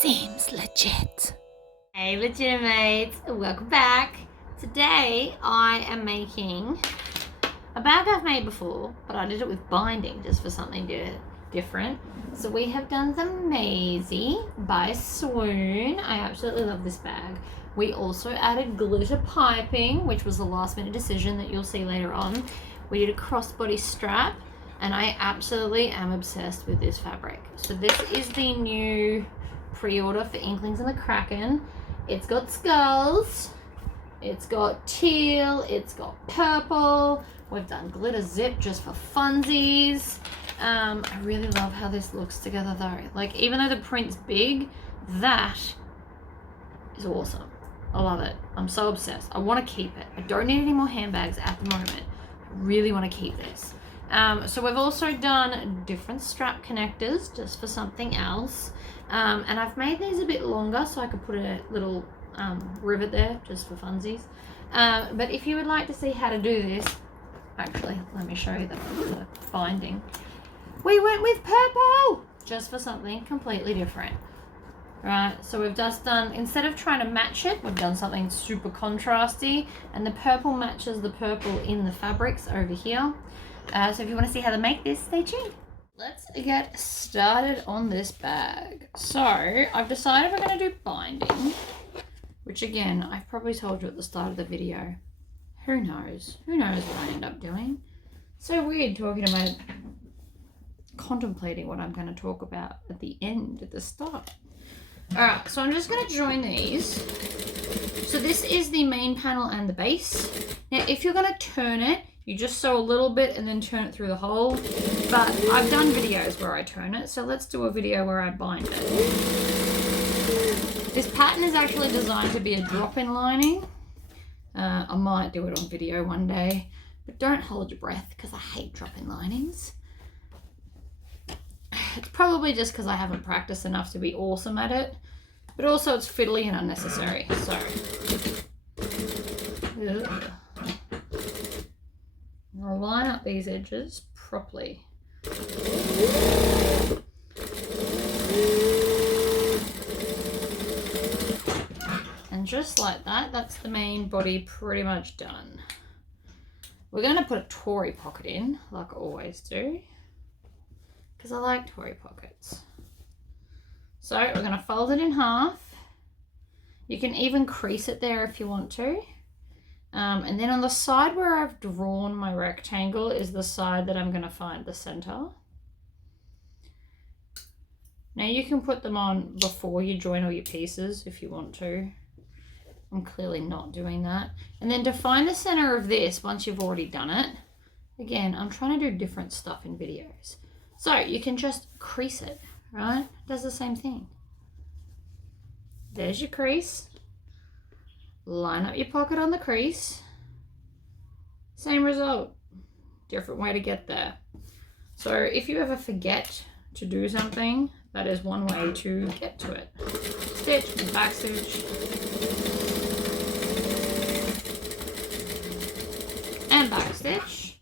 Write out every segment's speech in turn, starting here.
Seems legit. Hey legitimates, welcome back. Today I am making a bag I've made before, but I did it with binding just for something different. So we have done the Maisie by Swoon. I absolutely love this bag. We also added glitter piping, which was a last minute decision that you'll see later on. We did a crossbody strap, and I absolutely am obsessed with this fabric. So this is the new pre-order for Inklings and the Kraken. It's got skulls, it's got teal, it's got purple. We've done glitter zip just for funsies. I really love how this looks together though. Like, even though the print's big, that is awesome. I love it. I'm so obsessed. I want to keep it. I don't need any more handbags at the moment. I really want to keep this. So we've also done different strap connectors just for something else. And I've made these a bit longer so I could put a little rivet there just for funsies. But if you would like to see how to do this, actually, let me show you the binding. We went with purple just for something completely different. Right, so we've just done, instead of trying to match it, we've done something super contrasty, and the purple matches the purple in the fabrics over here. So if you want to see how to make this, stay tuned. Let's get started on this bag. So I've decided we're going to do binding, which again, I've probably told you at the start of the video. Who knows? Who knows what I end up doing? So weird talking about contemplating what I'm going to talk about at the end, at the start. Alright, so I'm just going to join these. So this is the main panel and the base. Now, if you're going to turn it, you just sew a little bit and then turn it through the hole. But I've done videos where I turn it, so let's do a video where I bind it. This pattern is actually designed to be a drop-in lining. I might do it on video one day, but don't hold your breath because I hate drop-in linings. It's probably just because I haven't practiced enough to be awesome at it, but also it's fiddly and unnecessary. So, I'll line up these edges properly. And just like that, that's the main body pretty much done. We're going to put a Tory pocket in, like I always do, because I like Tory pockets. So we're going to fold it in half. You can even crease it there if you want to. And then on the side where I've drawn my rectangle is the side that I'm going to find the center. Now you can put them on before you join all your pieces if you want to. I'm clearly not doing that. And then to find the center of this, once you've already done it, again, I'm trying to do different stuff in videos. So you can just crease it, right? It does the same thing. There's your crease. Line up your pocket on the crease. Same result. Different way to get there. So if you ever forget to do something, that is one way to get to it. Stitch and back stitch. And back stitch.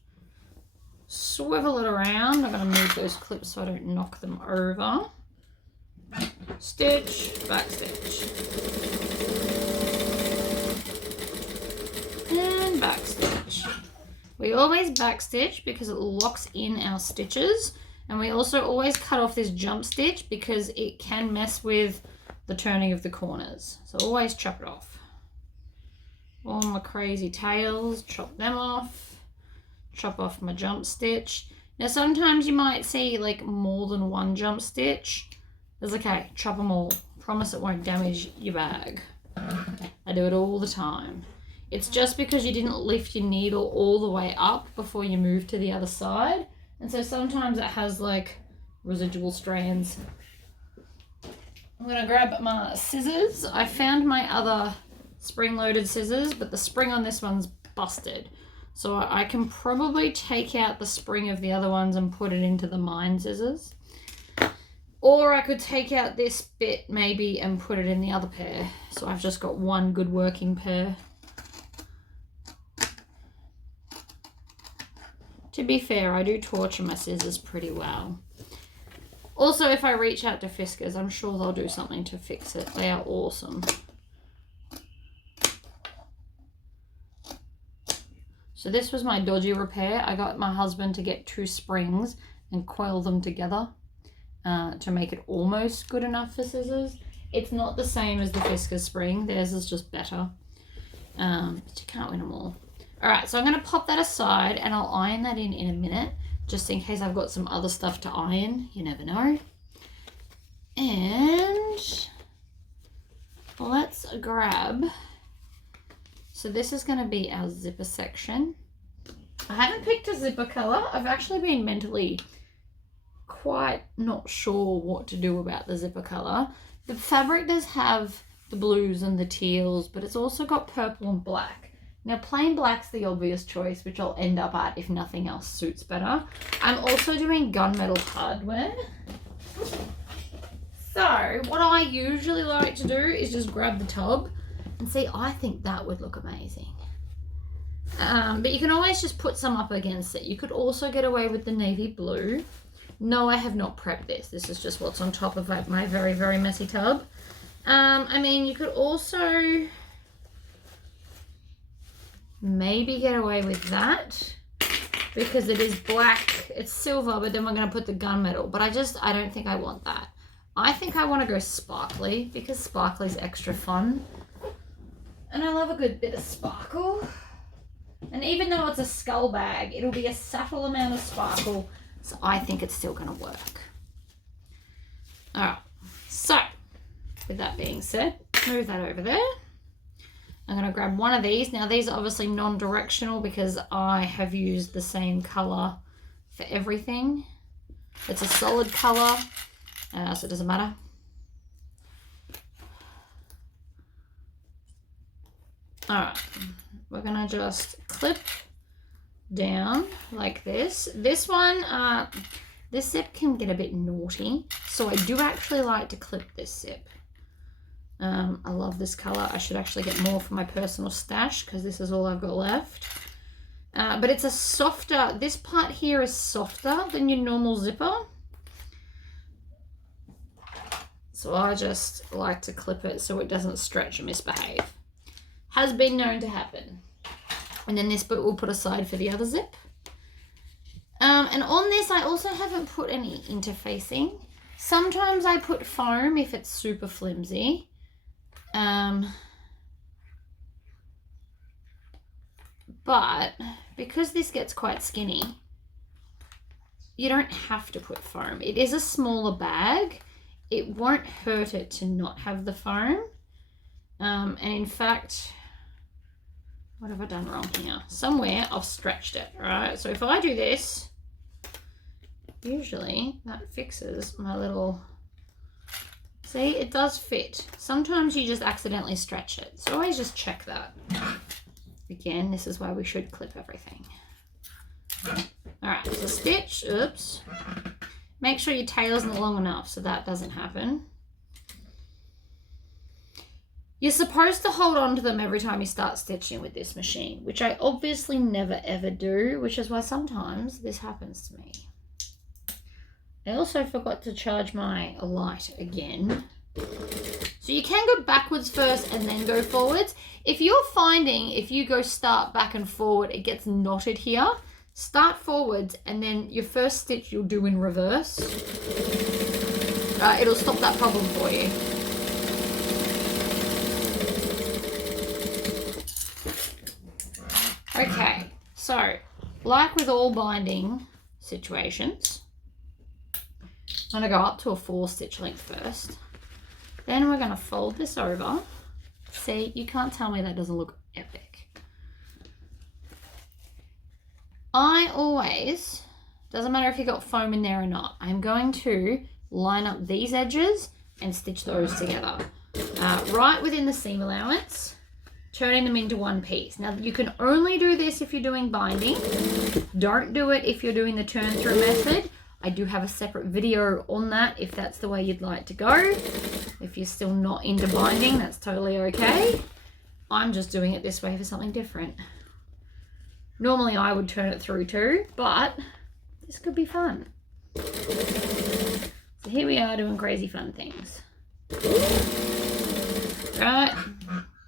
Swivel it around. I'm going to move those clips so I don't knock them over. Stitch, back stitch. And back stitch. We always back stitch because it locks in our stitches, and we also always cut off this jump stitch because it can mess with the turning of the corners. So always chop it off. All my crazy tails, chop them off. Chop off my jump stitch. Now sometimes you might see like more than one jump stitch. It's okay, chop them all. Promise it won't damage your bag. I do it all the time. It's just because you didn't lift your needle all the way up before you move to the other side. And so sometimes it has like residual strands. I'm gonna grab my scissors. I found my other spring-loaded scissors, but the spring on this one's busted. So I can probably take out the spring of the other ones and put it into the mine scissors. Or I could take out this bit maybe and put it in the other pair. So I've just got one good working pair. To be fair, I do torture my scissors pretty well. Also, if I reach out to Fiskars, I'm sure they'll do something to fix it. They are awesome. So this was my dodgy repair. I got my husband to get 2 springs and coil them together to make it almost good enough for scissors. It's not the same as the Fiskars spring. Theirs is just better. But you can't win them all. Alright, so I'm going to pop that aside and I'll iron that in a minute, just in case I've got some other stuff to iron. You never know. And let's grab... So this is going to be our zipper section. I haven't picked a zipper colour. I've actually been mentally quite not sure what to do about the zipper colour. The fabric does have the blues and the teals, but it's also got purple and black. Now plain black's the obvious choice, which I'll end up at if nothing else suits better. I'm also doing gunmetal hardware. So what I usually like to do is just grab the tub and see, I think that would look amazing. But you can always just put some up against it. You could also get away with the navy blue. No, I have not prepped this. This is just what's on top of my very, very messy tub. I mean, you could also maybe get away with that because it is black. It's silver, but then we're going to put the gunmetal. But I don't think I want that. I think I want to go sparkly because sparkly's extra fun. And I love a good bit of sparkle. And even though it's a skull bag, it'll be a subtle amount of sparkle. So I think it's still going to work. Alright, so with that being said, move that over there. I'm going to grab one of these. Now these are obviously non-directional because I have used the same colour for everything. It's a solid colour, so it doesn't matter. Alright, we're going to just clip down like this. This one, this zip can get a bit naughty, so I do actually like to clip this zip. I love this colour. I should actually get more for my personal stash because this is all I've got left. But it's a softer, this part here is softer than your normal zipper. So I just like to clip it so it doesn't stretch and misbehave. Has been known to happen. And then this bit we'll put aside for the other zip. And on this, I also haven't put any interfacing. Sometimes I put foam if it's super flimsy. But because this gets quite skinny, you don't have to put foam. It is a smaller bag. It won't hurt it to not have the foam. And in fact, what have I done wrong here? Somewhere I've stretched it, right? So if I do this, usually that fixes my little, see, it does fit. Sometimes you just accidentally stretch it. So always just check that. Again, this is why we should clip everything. All right, so stitch, oops. Make sure your tail isn't long enough so that doesn't happen. You're supposed to hold on to them every time you start stitching with this machine, which I obviously never ever do, which is why sometimes this happens to me. I also forgot to charge my light again. So you can go backwards first and then go forwards. If you're finding if you go start back and forward, it gets knotted here, start forwards and then your first stitch you'll do in reverse. It'll stop that problem for you. Okay, so like with all binding situations, I'm going to go up to a 4 stitch length first. Then we're going to fold this over. See, you can't tell me that doesn't look epic. I always, doesn't matter if you got foam in there or not, I'm going to line up these edges and stitch those together. Right within the seam allowance, turning them into one piece. Now you can only do this if you're doing binding. Don't do it if you're doing the turn through method. I do have a separate video on that if that's the way you'd like to go. If you're still not into binding, that's totally okay. I'm just doing it this way for something different. Normally I would turn it through too, but this could be fun. So here we are doing crazy fun things. Right,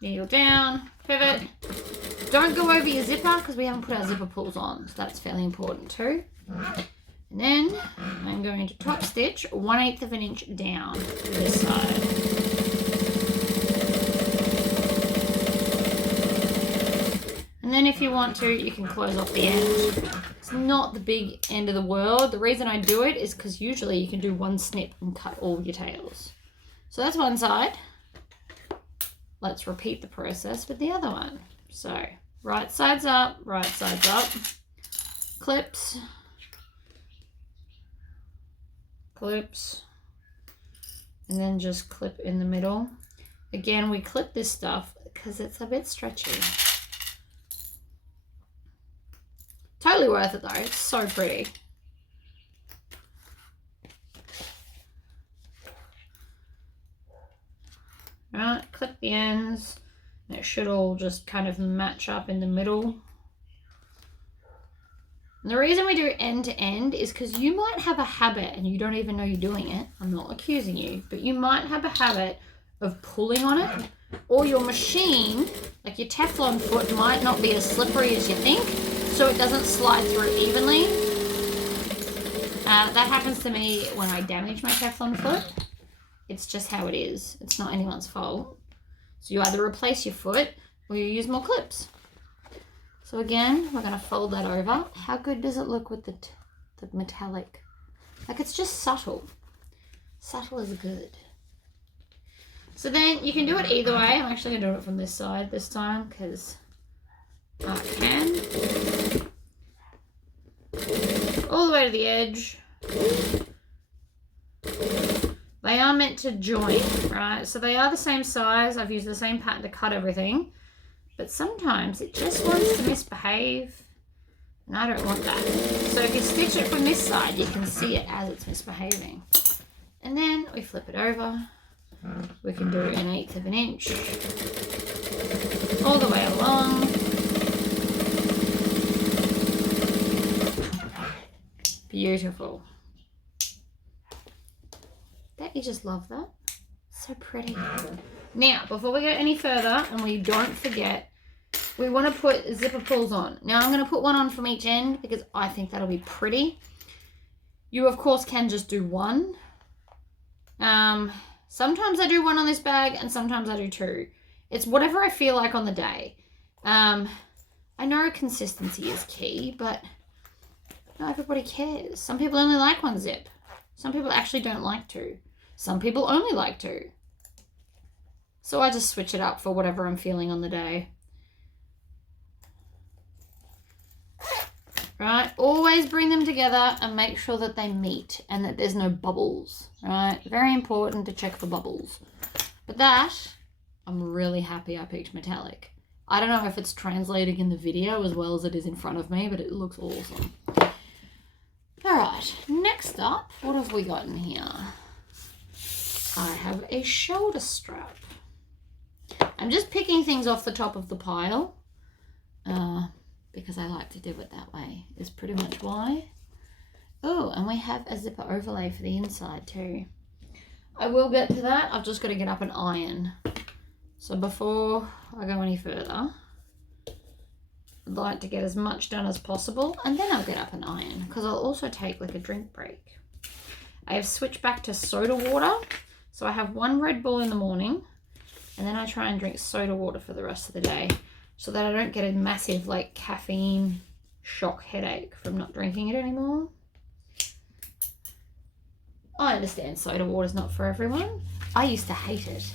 needle down, pivot. Don't go over your zipper because we haven't put our zipper pulls on, so that's fairly important too. And then I'm going to top stitch 1/8 of an inch down this side. And then if you want to, you can close off the end. It's not the big end of the world. The reason I do it is because usually you can do one snip and cut all your tails. So that's one side. Let's repeat the process with the other one. So right side's up, clips, clips, and then just clip in the middle. Again, we clip this stuff because it's a bit stretchy. Totally worth it though, it's so pretty. Right, clip the ends, and it should all just kind of match up in the middle. And the reason we do end to end is because you might have a habit, and you don't even know you're doing it, I'm not accusing you, but you might have a habit of pulling on it, or your machine, like your Teflon foot, might not be as slippery as you think, so it doesn't slide through evenly. That happens to me when I damage my Teflon foot. It's just how it is. It's not anyone's fault. So you either replace your foot or you use more clips. So again, we're going to fold that over. How good does it look with the metallic? Like, it's just subtle. Subtle is good. So then you can do it either way. I'm actually going to do it from this side this time because I can. All the way to the edge. They are meant to join, right? So they are the same size. I've used the same pattern to cut everything. But sometimes it just wants to misbehave. And I don't want that. So if you stitch it from this side, you can see it as it's misbehaving. And then we flip it over. We can do 1/8 of an inch. All the way along. Beautiful. Don't you just love that? So pretty. Now, before we go any further, and we don't forget, we want to put zipper pulls on. Now, I'm going to put one on from each end because I think that'll be pretty. You, of course, can just do one. Sometimes I do one on this bag, and sometimes I do two. It's whatever I feel like on the day. I know consistency is key, but not everybody cares. Some people only like one zip. Some people actually don't like two. Some people only like two. So I just switch it up for whatever I'm feeling on the day. Right, always bring them together and make sure that they meet and that there's no bubbles, right? Very important to check for bubbles. But that, I'm really happy I picked metallic. I don't know if it's translating in the video as well as it is in front of me, but it looks awesome. All right, next up, what have we got in here? I have a shoulder strap. I'm just picking things off the top of the pile because I like to do it that way, is pretty much why. Oh, and we have a zipper overlay for the inside too. I will get to that. I've just got to get up and iron. So before I go any further, I'd like to get as much done as possible, and then I'll get up and iron because I'll also take like a drink break. I have switched back to soda water. So I have one Red Bull in the morning, and then I try and drink soda water for the rest of the day so that I don't get a massive like caffeine shock headache from not drinking it anymore. I understand soda water is not for everyone. I used to hate it.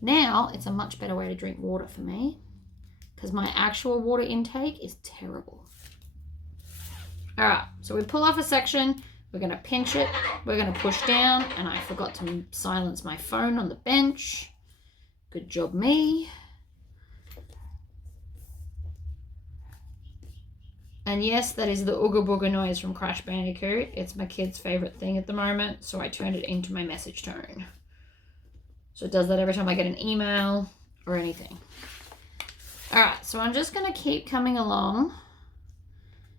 Now it's a much better way to drink water for me because my actual water intake is terrible. All right, so we pull off a section. We're going to pinch it, we're going to push down, and I forgot to silence my phone on the bench. Good job me. And yes, that is the Ooga Booga noise from Crash Bandicoot. It's my kid's favourite thing at the moment, so I turned it into my message tone. So it does that every time I get an email or anything. All right, so I'm just going to keep coming along.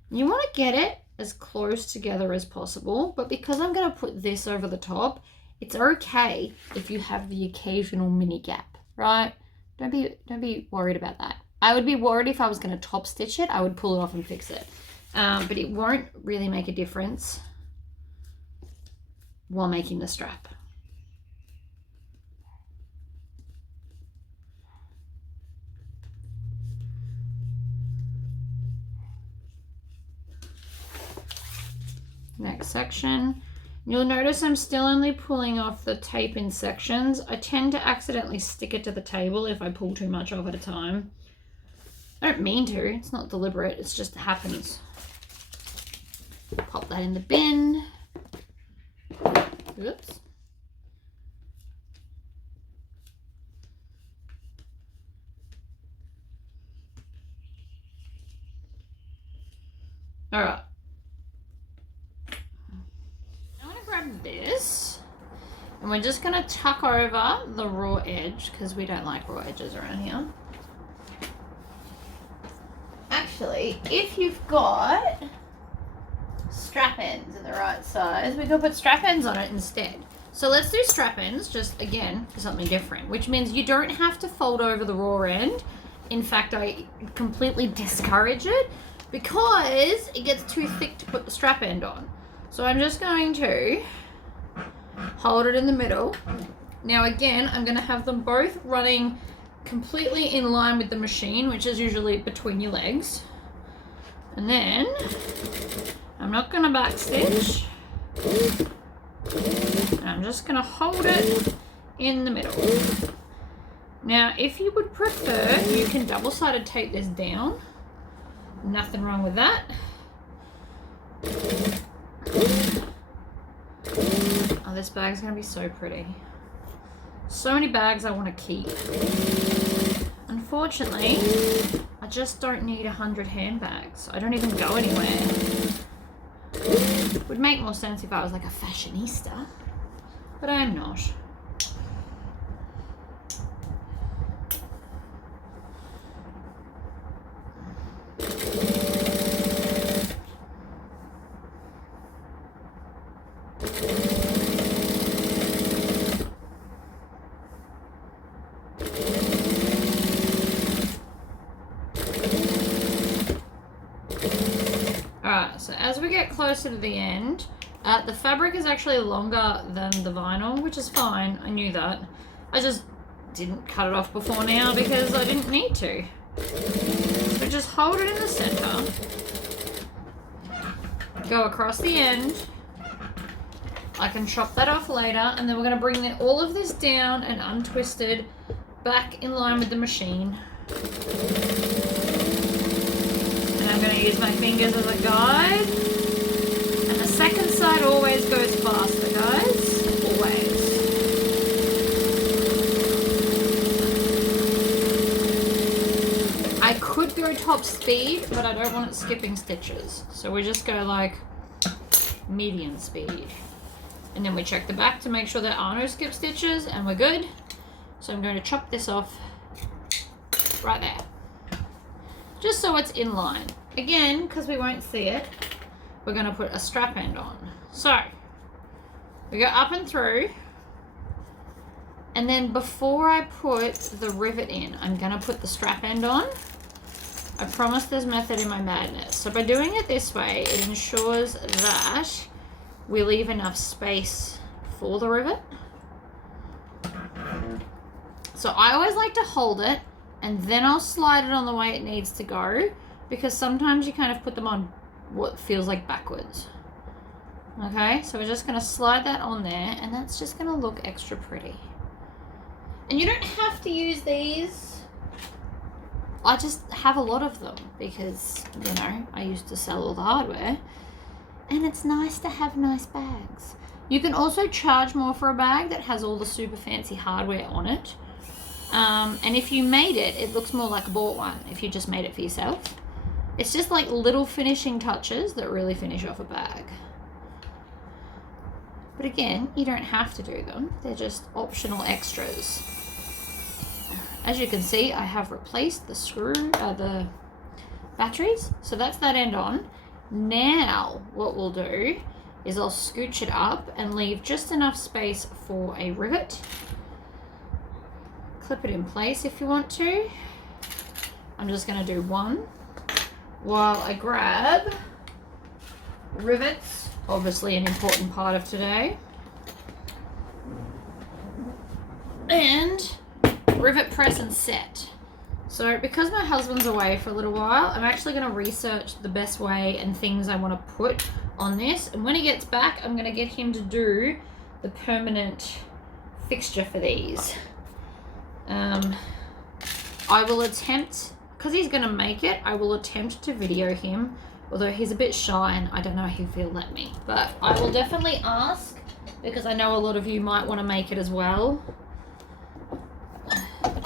You want to get it as close together as possible. But because I'm going to put this over the top, it's okay if you have the occasional mini gap, right? Don't be worried about that. I would be worried if I was going to top stitch it. I would pull it off and fix it. But it won't really make a difference while making the strap. Next section. You'll notice I'm still only pulling off the tape in sections. I tend to accidentally stick it to the table if I pull too much off at a time. I don't mean to, it's not deliberate, it's just happens. Pop that in the bin. Oops. All right. Grab this and we're just going to tuck over the raw edge because we don't like raw edges around here. Actually, if you've got strap ends in the right size, we could put strap ends on it instead. So let's do strap ends just again for something different, which means you don't have to fold over the raw end. In fact, I completely discourage it because it gets too thick to put the strap end on. So I'm just going to hold it in the middle. Now again, I'm going to have them both running completely in line with the machine, which is usually between your legs. And then I'm not going to back stitch. I'm just going to hold it in the middle. Now, if you would prefer, you can double-sided tape this down. Nothing wrong with that. Oh, this bag's gonna be so pretty. So many bags I want to keep. Unfortunately, I just don't need 100 handbags. I don't even go anywhere. Would make more sense if I was like a fashionista, but I am not. So as we get closer to the end, the fabric is actually longer than the vinyl, which is fine. I knew that. I just didn't cut it off before now because I didn't need to. So just hold it in the center. Go across the end. I can chop that off later, and then we're going to bring all of this down and untwisted back in line with the machine. I'm going to use my fingers as a guide. And the second side always goes faster, guys. Always. I could go top speed, but I don't want it skipping stitches. So we just go like medium speed. And then we check the back to make sure there are no skip stitches, and we're good. So I'm going to chop this off right there. Just so it's in line. Again, because we won't see it, we're going to put a strap end on. So, we go up and through, and then before I put the rivet in, I'm going to put the strap end on. I promise there's method in my madness. So by doing it this way, it ensures that we leave enough space for the rivet. So I always like to hold it, and then I'll slide it on the way it needs to go, because sometimes you kind of put them on what feels like backwards. Okay, so we're just going to slide that on there, and that's just going to look extra pretty. And you don't have to use these. I just have a lot of them because, you know, I used to sell all the hardware, and it's nice to have nice bags. You can also charge more for a bag that has all the super fancy hardware on it. And if you made it, it looks more like a bought one if you just made it for yourself. It's just like little finishing touches that really finish off a bag. But again, you don't have to do them. They're just optional extras. As you can see, I have replaced the the batteries. So that's that end on. Now what we'll do is I'll scooch it up and leave just enough space for a rivet. Clip it in place if you want to. I'm just going to do one while I grab rivets, obviously an important part of today, and rivet press and set. So because my husband's away for a little while, I'm actually going to research the best way and things I want to put on this, and when he gets back I'm going to get him to do the permanent fixture for these. I will attempt, because he's going to make it, I will attempt to video him, although he's a bit shy and I don't know if he'll let me. But I will definitely ask, because I know a lot of you might want to make it as well.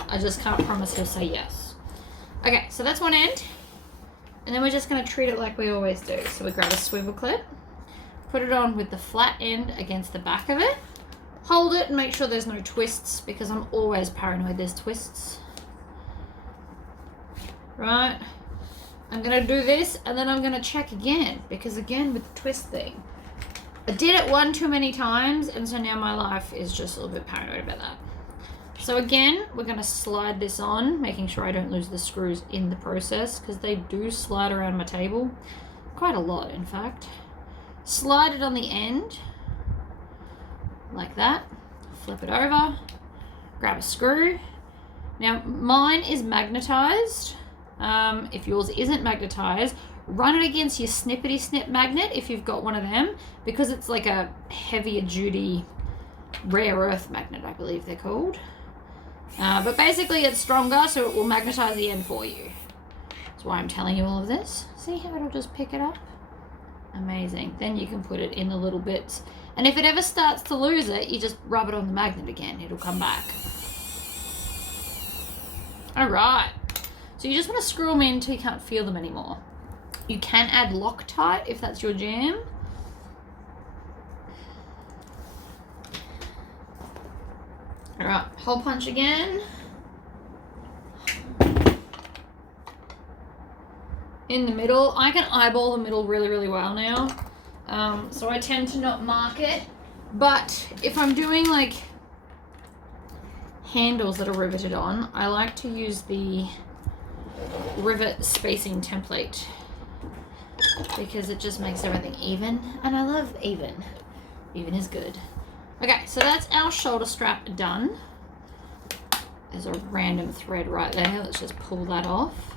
I just can't promise he'll say yes. Okay, so that's one end. And then we're just going to treat it like we always do. So we grab a swivel clip, put it on with the flat end against the back of it, hold it and make sure there's no twists, because I'm always paranoid there's twists. Right, I'm going to do this and then I'm going to check again, because again with the twist thing, I did it one too many times, and so now my life is just a little bit paranoid about that. So again, we're going to slide this on, making sure I don't lose the screws in the process, because they do slide around my table. Quite a lot, in fact. Slide it on the end, like that. Flip it over, grab a screw. Now, mine is magnetized. If yours isn't magnetized, run it against your snippety snip magnet if you've got one of them, because it's like a heavier duty rare earth magnet, I believe they're called. But basically it's stronger, so it will magnetize the end for you. That's why I'm telling you all of this. See how it'll just pick it up? Amazing. Then you can put it in the little bits. And if it ever starts to lose it, you just rub it on the magnet again. It'll come back. Alright. So you just want to screw them in until you can't feel them anymore. You can add Loctite if that's your jam. Alright, hole punch again. In the middle. I can eyeball the middle really, really well now. So I tend to not mark it. But if I'm doing like handles that are riveted on, I like to use the rivet spacing template, because it just makes everything even, and I love even. Even is good. Okay, so that's our shoulder strap done. There's a random thread right there. Let's just pull that off.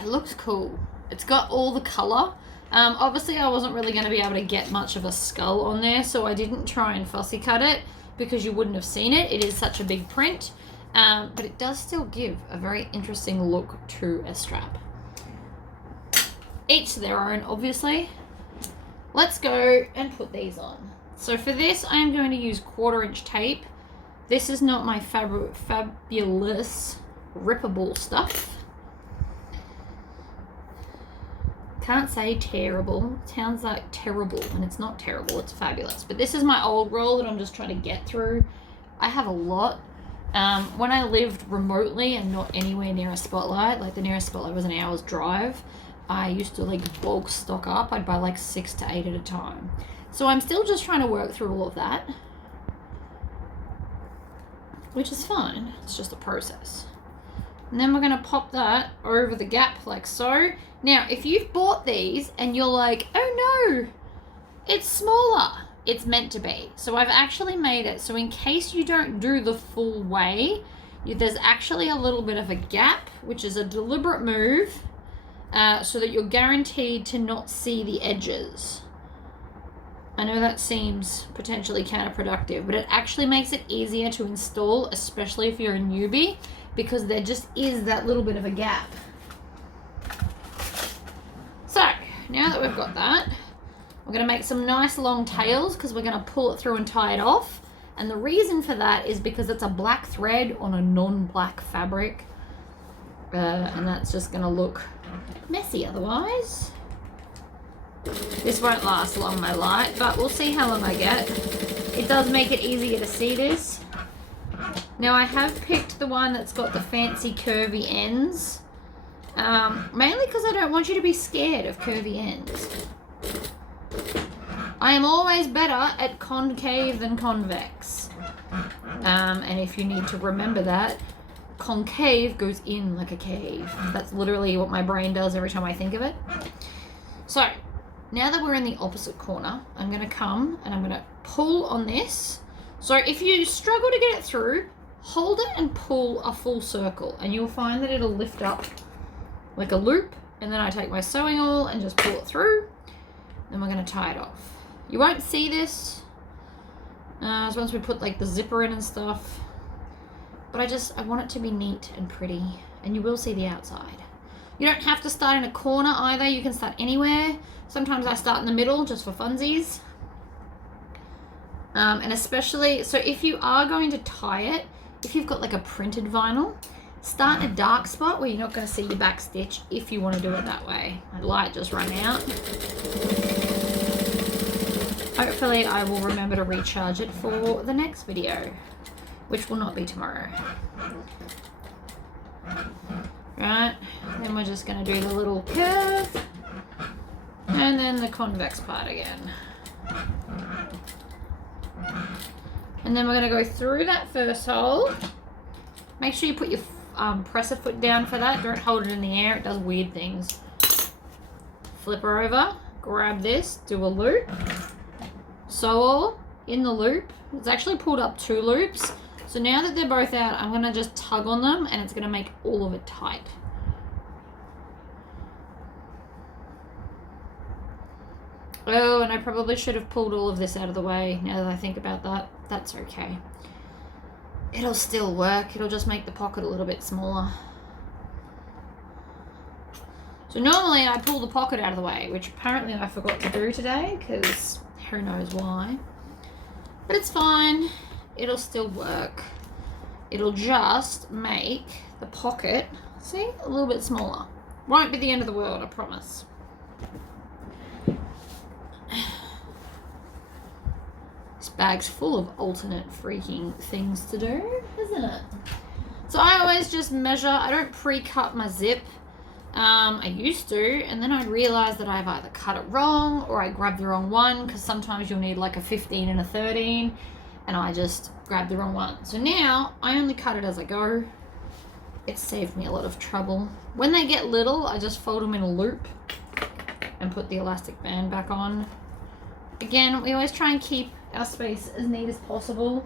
It looks cool. It's got all the color. Obviously I wasn't really going to be able to get much of a skull on there, so I didn't try and fussy cut it, because you wouldn't have seen it. It is such a big print. But it does still give a very interesting look to a strap. Each to their own, obviously. Let's go and put these on. So for this, I am going to use 1/4" tape. This is not my fabulous rippable stuff. Can't say terrible. It sounds like terrible, and it's not terrible. It's fabulous. But this is my old roll that I'm just trying to get through. I have a lot. When I lived remotely and not anywhere near a spotlight, like the nearest spotlight was an hour's drive, I used to like bulk stock up. I'd buy like 6 to 8 at a time. So I'm still just trying to work through all of that, which is fine. It's just a process. And then we're going to pop that over the gap like so. Now, if you've bought these and you're like, oh no, it's smaller, it's meant to be. So I've actually made it so in case you don't do the full way, there's actually a little bit of a gap, which is a deliberate move, so that you're guaranteed to not see the edges. I know that seems potentially counterproductive, but it actually makes it easier to install, especially if you're a newbie, because there just is that little bit of a gap. So, now that we've got that, we're going to make some nice long tails, because we're going to pull it through and tie it off. And the reason for that is because it's a black thread on a non-black fabric. And that's just going to look messy otherwise. This won't last long, my light, but we'll see how long I get. It does make it easier to see this. Now I have picked the one that's got the fancy curvy ends. Mainly because I don't want you to be scared of curvy ends. I am always better at concave than convex. And if you need to remember that, concave goes in like a cave. That's literally what my brain does every time I think of it. So, now that we're in the opposite corner, I'm going to come and I'm going to pull on this. So if you struggle to get it through, hold it and pull a full circle and you'll find that it'll lift up like a loop. And then I take my sewing awl and just pull it through. Then we're going to tie it off. You won't see this so once we put like the zipper in and stuff. But I want it to be neat and pretty. And you will see the outside. You don't have to start in a corner either. You can start anywhere. Sometimes I start in the middle just for funsies. And especially, so if you are going to tie it, if you've got like a printed vinyl, start in a dark spot where you're not going to see your back stitch if you want to do it that way. My light just ran out. Hopefully I will remember to recharge it for the next video, which will not be tomorrow. Right, then we're just going to do the little curve and then the convex part again. And then we're going to go through that first hole. Make sure you put your presser foot down for that. Don't hold it in the air. It does weird things. Flip her over. Grab this. Do a loop. Sew all in the loop. It's actually pulled up 2 loops. So now that they're both out, I'm going to just tug on them and it's going to make all of it tight. Oh, and I probably should have pulled all of this out of the way now that I think about that. That's okay. It'll still work. It'll just make the pocket a little bit smaller. So normally I pull the pocket out of the way, which apparently I forgot to do today because who knows why. But it's fine. It'll still work. It'll just make the pocket, see, a little bit smaller. Won't be the end of the world, I promise. This bag's full of alternate freaking things to do, isn't it? So I always just measure. I don't pre-cut my zip. I used to, and then I realized that I've either cut it wrong or I grabbed the wrong one, because sometimes you'll need like a 15 and a 13, and I just grabbed the wrong one. So now I only cut it as I go. It saved me a lot of trouble. When they get little, I just fold them in a loop and put the elastic band back on. Again, we always try and keep our space as neat as possible.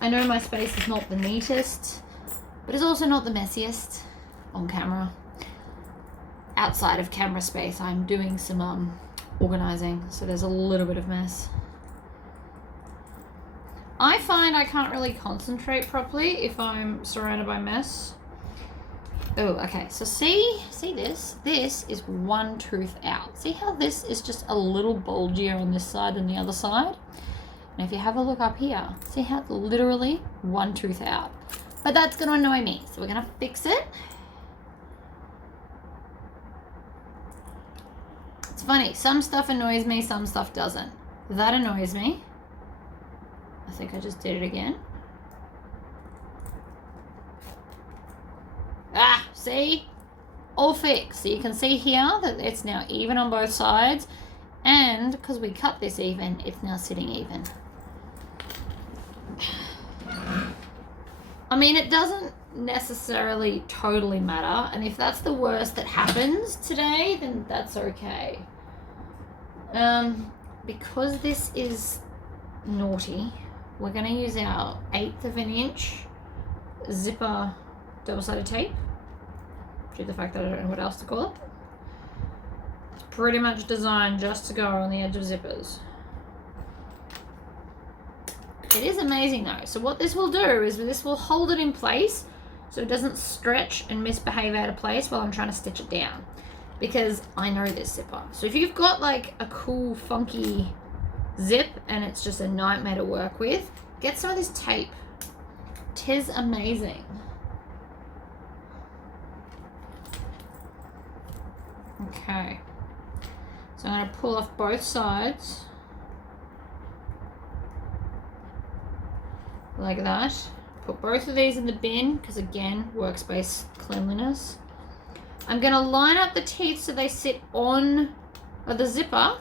I know my space is not the neatest, but it's also not the messiest on camera. Outside of camera space, I'm doing some organizing, so there's a little bit of mess. I find I can't really concentrate properly if I'm surrounded by mess. Oh, okay, so see this? This is one tooth out. See how this is just a little bulgier on this side than the other side? And if you have a look up here, see how it's literally one tooth out. But that's gonna annoy me, so we're gonna fix it. It's funny, some stuff annoys me, some stuff doesn't. That annoys me. I think I just did it again. Ah, see? All fixed. So you can see here that it's now even on both sides. And because we cut this even, it's now sitting even. I mean, it doesn't necessarily totally matter. And if that's the worst that happens today, then that's okay. Because this is naughty, we're going to use our 1/8 of an inch zipper double-sided tape. Due to the fact that I don't know what else to call it. It's pretty much designed just to go on the edge of zippers. It is amazing though. So what this will do is this will hold it in place so it doesn't stretch and misbehave out of place while I'm trying to stitch it down. Because I know this zipper. So if you've got like a cool funky zip and it's just a nightmare to work with, get some of this tape. 'Tis amazing. Okay, so I'm going to pull off both sides like that. Put both of these in the bin because again, workspace cleanliness. I'm going to line up the teeth so they sit on, or the zipper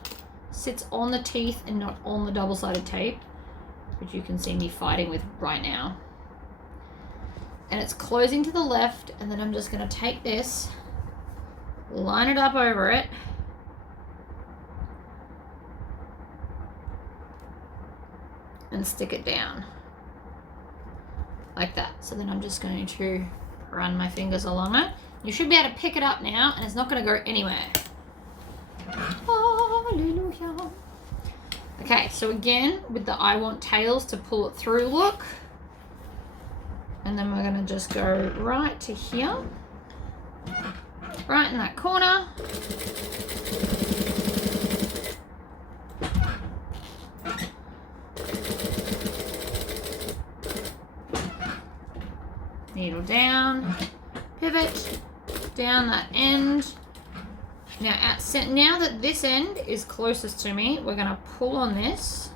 sits on the teeth and not on the double-sided tape, which you can see me fighting with right now. And it's closing to the left, and then I'm just going to take this, line it up over it, and stick it down like that. So then I'm just going to run my fingers along it. You should be able to pick it up now, and it's not going to go anywhere. Hallelujah. Okay, so again, with the I want tails to pull it through look, and then we're going to just go right to here, right in that corner. Needle down, pivot, down that end. Now, now that this end is closest to me, we're going to pull on this.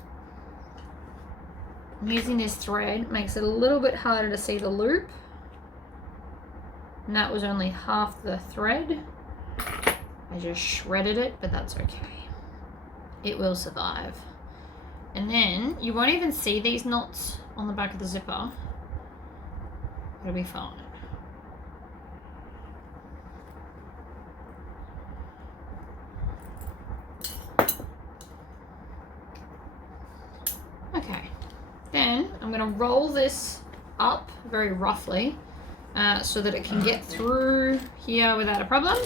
Using this thread makes it a little bit harder to see the loop. And that was only half the thread. I just shredded it, but that's okay. It will survive. And then you won't even see these knots on the back of the zipper. It'll be fine. Okay, then I'm going to roll this up very roughly so that it can get through here without a problem.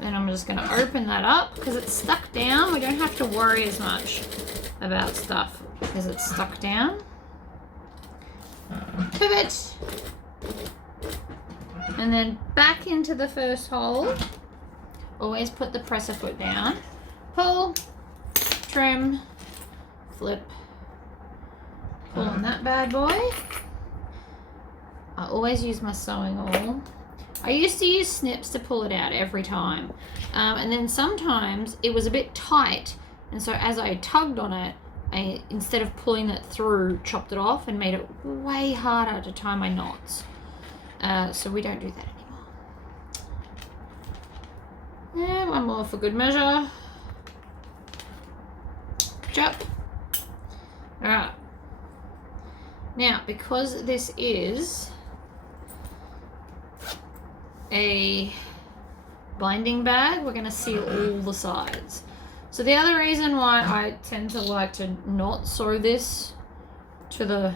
Then I'm just going to open that up because it's stuck down. We don't have to worry as much about stuff because it's stuck down. Pivot. And then back into the first hole. Always put the presser foot down. Pull, trim, flip, pull on that bad boy. I always use my sewing awl. I used to use snips to pull it out every time. And then sometimes it was a bit tight, and so as I tugged on it, I, instead of pulling it through, chopped it off and made it way harder to tie my knots. So we don't do that anymore. And one more for good measure. Chop. Alright. Now, because this is a binding bag, we're going to seal all the sides. So the other reason why I tend to like to not sew this to the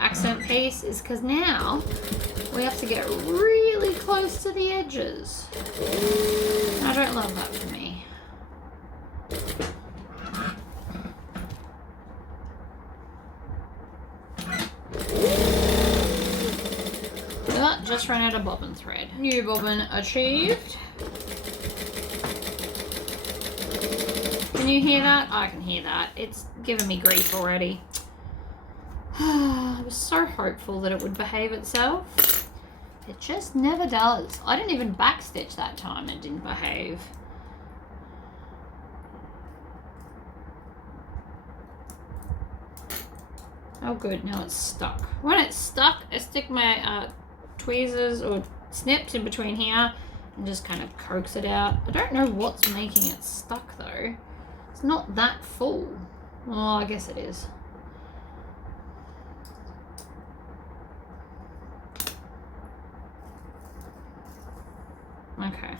accent piece is because now we have to get really close to the edges. I don't love that for me. Just ran out of bobbin thread. New bobbin achieved. Can you hear that? I can hear that. It's giving me grief already. I was so hopeful that it would behave itself. It just never does. I didn't even backstitch that time. It didn't behave. Oh good, now it's stuck. When it's stuck, I stick my tweezers or snips in between here and just kind of coax it out. I don't know what's making it stuck though. It's not that full. Well, I guess it is. Okay,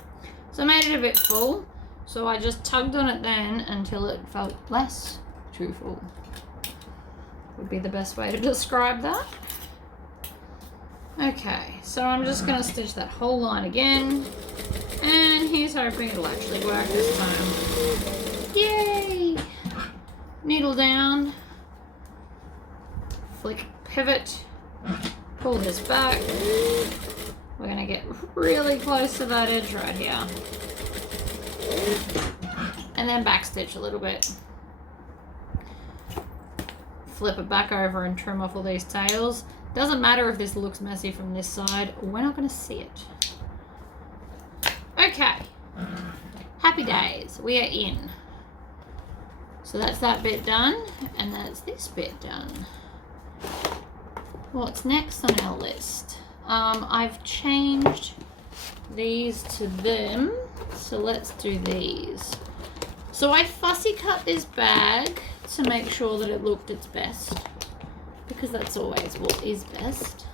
so I made it a bit full, so I just tugged on it then until it felt less too full. Would be the best way to describe that. Okay, so I'm just going to stitch that whole line again, and here's hoping it'll actually work this time. Yay! Needle down, flick, pivot, pull this back. We're going to get really close to that edge right here, and then backstitch a little bit. Flip it back over and trim off all these tails. Doesn't matter if this looks messy from this side, we're not going to see it. Okay. Happy days. We are in. So that's that bit done, and that's this bit done. What's next on our list? I've changed these to them, so let's do these. So I fussy cut this bag to make sure that it looked its best, because that's always what is best.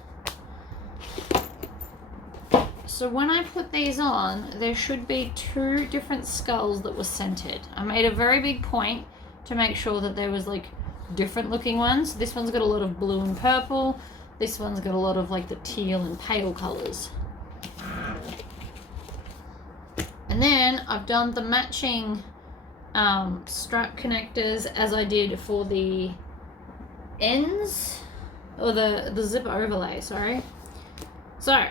So when I put these on, there should be 2 different skulls that were centered. I made a very big point to make sure that there was like different looking ones. This one's got a lot of blue and purple. This one's got a lot of like the teal and pale colors. And then I've done the matching strap connectors as I did for the ends, or the zip overlay, sorry. So,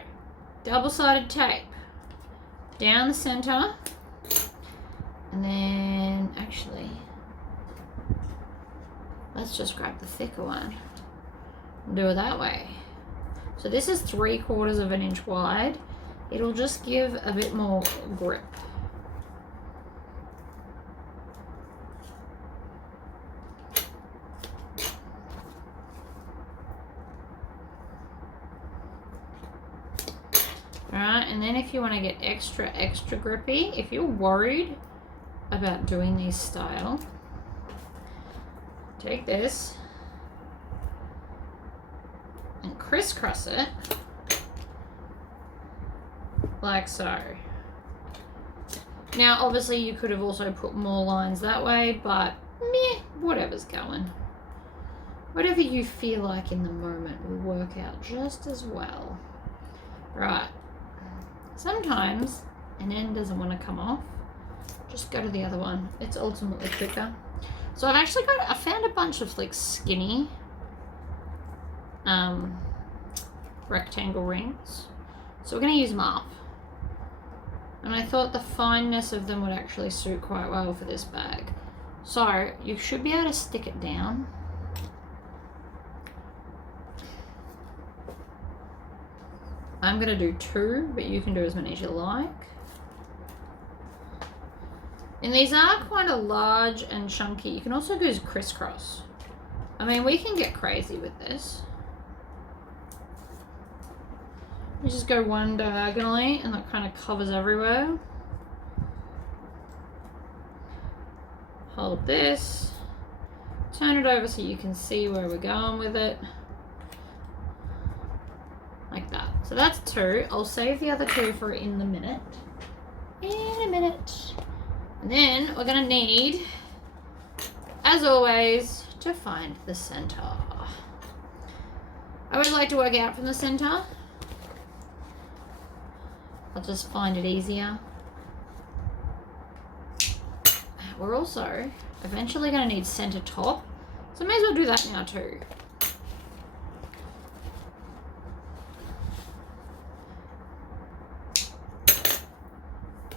double-sided tape down the center, and then actually, let's just grab the thicker one and do it that way. So this is 3/4 of an inch wide. It'll just give a bit more grip. Alright, and then if you want to get extra grippy, if you're worried about doing these style, take this and crisscross it like so. Now obviously you could have also put more lines that way, but meh, whatever's going. Whatever you feel like in the moment will work out just as well. Right. Sometimes an end doesn't want to come off. Just go to the other one. It's ultimately quicker. So I found a bunch of like skinny rectangle rings. So we're going to use them up. And I thought the fineness of them would actually suit quite well for this bag. So you should be able to stick it down. I'm going to do 2, but you can do as many as you like. And these are quite a large and chunky. You can also do crisscross. I mean, we can get crazy with this. You just go one diagonally and that kind of covers everywhere. Hold this. Turn it over so you can see where we're going with it. Like that. So that's 2. I'll save the other 2 for in a minute. And then we're going to need, as always, to find the center. I would like to work out from the center. I'll just find it easier. We're also eventually going to need center top. So I may as well do that now too.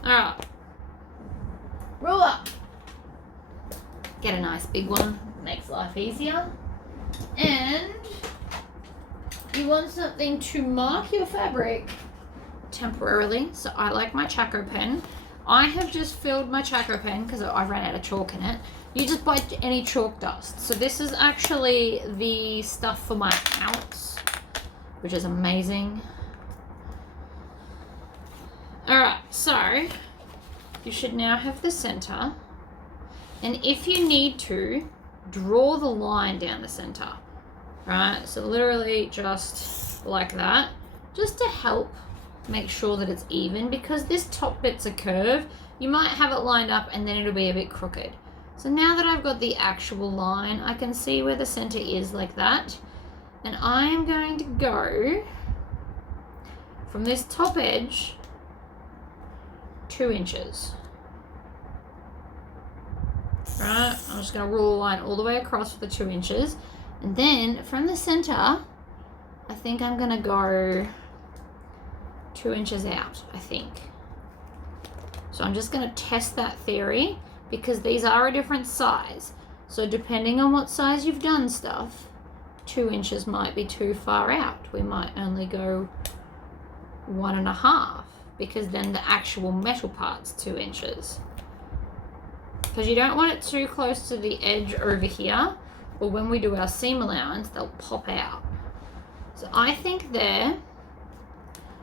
Alright, ruler. Get a nice big one, makes life easier. And you want something to mark your fabric temporarily, so I like my Chaco pen. I have just filled my Chaco pen because I ran out of chalk in it. You just buy any chalk dust. So this is actually the stuff for my outs, which is amazing. Alright, so you should now have the center, and if you need to, draw the line down the center. Right, so literally just like that, just to help make sure that it's even, because this top bit's a curve. You might have it lined up and then it'll be a bit crooked. So now that I've got the actual line, I can see where the center is like that, and I'm going to go from this top edge 2 inches. Right, I'm just going to rule a line all the way across for the 2 inches, and then from the center, I think I'm going to go 2 inches out, I think. So I'm just going to test that theory, because these are a different size. So depending on what size you've done stuff, 2 inches might be too far out. We might only go 1.5. Because then the actual metal part's 2 inches. Because you don't want it too close to the edge over here, or when we do our seam allowance, they'll pop out. So I think there,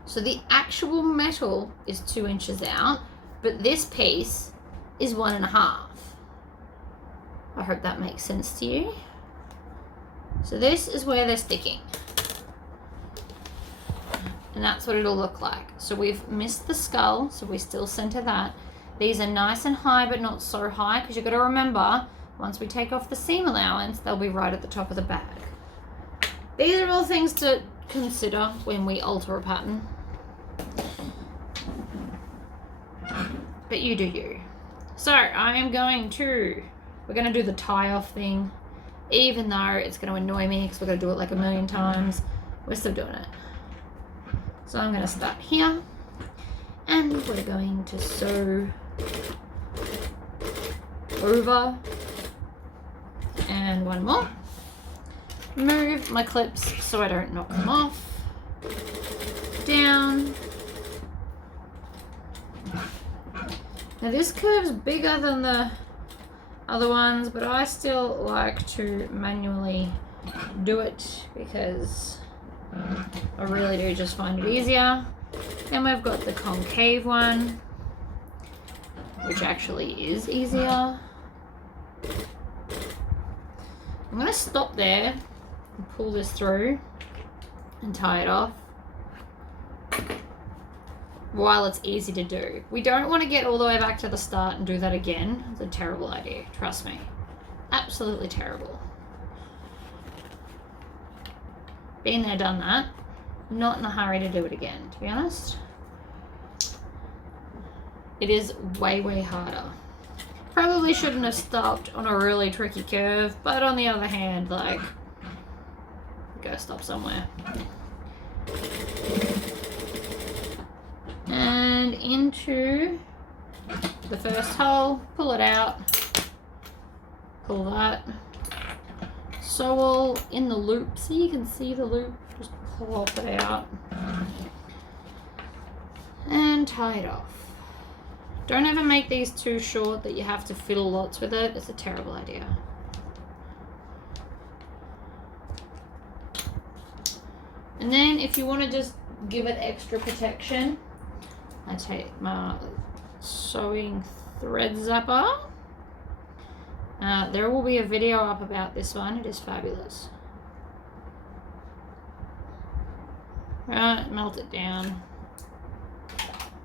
so the actual metal is 2 inches out, but this piece is 1.5. I hope that makes sense to you. So this is where they're sticking. And that's what it'll look like. So we've missed the skull, so we still center that. These are nice and high, but not so high, because you've got to remember, once we take off the seam allowance, they'll be right at the top of the bag. These are all things to consider when we alter a pattern. But you do you. So I am we're going to do the tie off thing, even though it's going to annoy me because we're going to do it like a million times. We're still doing it. So I'm going to start here, and we're going to sew over, and one more. Move my clips so I don't knock them off. Down. Now this curve's bigger than the other ones, but I still like to manually do it because I really do just find it easier. Then we've got the concave one, which actually is easier. I'm going to stop there and pull this through and tie it off while it's easy to do. We don't want to get all the way back to the start and do that again. It's a terrible idea, trust me. Absolutely terrible. Been there, done that. Not in a hurry to do it again, to be honest. It is way, way harder. Probably shouldn't have stopped on a really tricky curve, but on the other hand, like, go stop somewhere. And into the first hole, pull it out, pull that, sew all in the loop so you can see the loop, just plop it out and tie it off. Don't ever make these too short that you have to fiddle lots with it. It's a terrible idea. And then if you want to just give it extra protection, I take my sewing thread zapper. There will be a video up about this one. It is fabulous. Right, melt it down.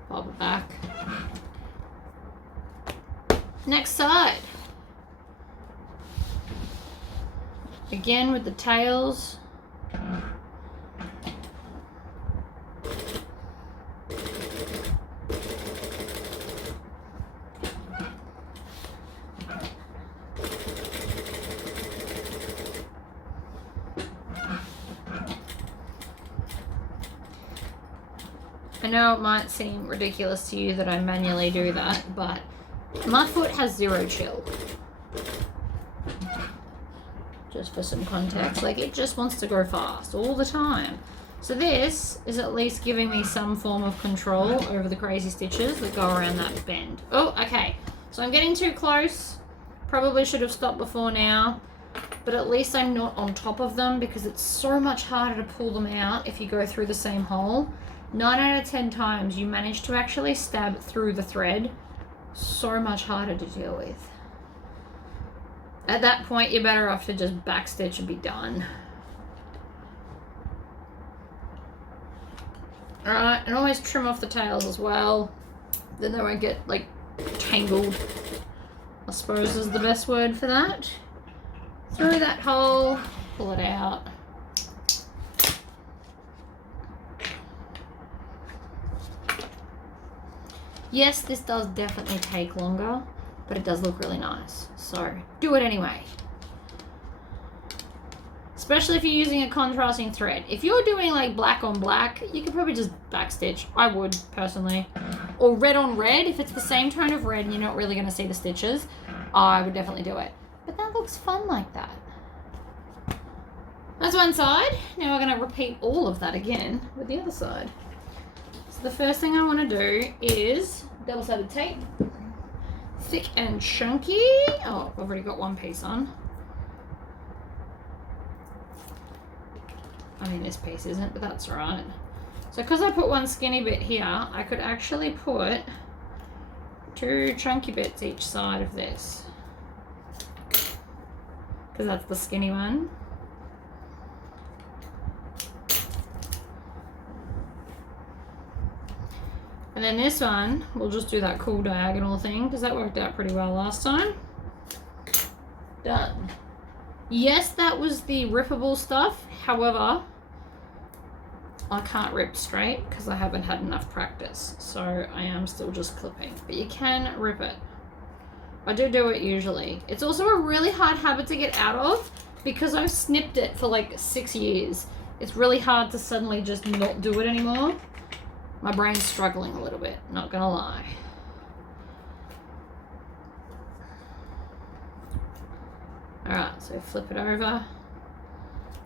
Bob it back. Next side. Again with the tails. I know it might seem ridiculous to you that I manually do that, but my foot has 0 chill. Just for some context, like it just wants to go fast all the time. So this is at least giving me some form of control over the crazy stitches that go around that bend. Oh, okay. So I'm getting too close. Probably should have stopped before now, but at least I'm not on top of them because it's so much harder to pull them out if you go through the same hole. 9 out of 10 times you manage to actually stab through the thread. So much harder to deal with. At that point, you're better off to just backstitch and be done. Alright, and always trim off the tails as well. Then they won't get, like, tangled, I suppose is the best word for that. Through that hole, pull it out. Yes, this does definitely take longer, but it does look really nice. So, do it anyway. Especially if you're using a contrasting thread. If you're doing like black on black, you could probably just backstitch. I would, personally. Or red on red. If it's the same tone of red and you're not really going to see the stitches, I would definitely do it. But that looks fun like that. That's one side. Now we're going to repeat all of that again with the other side. So the first thing I want to do is double-sided tape. Thick and chunky. Oh, I've already got one piece on. I mean, this piece isn't, but that's all right. So because I put one skinny bit here, I could actually put 2 chunky bits each side of this. Because that's the skinny one. And then this one, we'll just do that cool diagonal thing because that worked out pretty well last time. Done. Yes, that was the rippable stuff. However, I can't rip straight because I haven't had enough practice. So I am still just clipping. But you can rip it. I do it usually. It's also a really hard habit to get out of because I've snipped it for like 6 years. It's really hard to suddenly just not do it anymore. My brain's struggling a little bit, not gonna lie. Alright, so flip it over.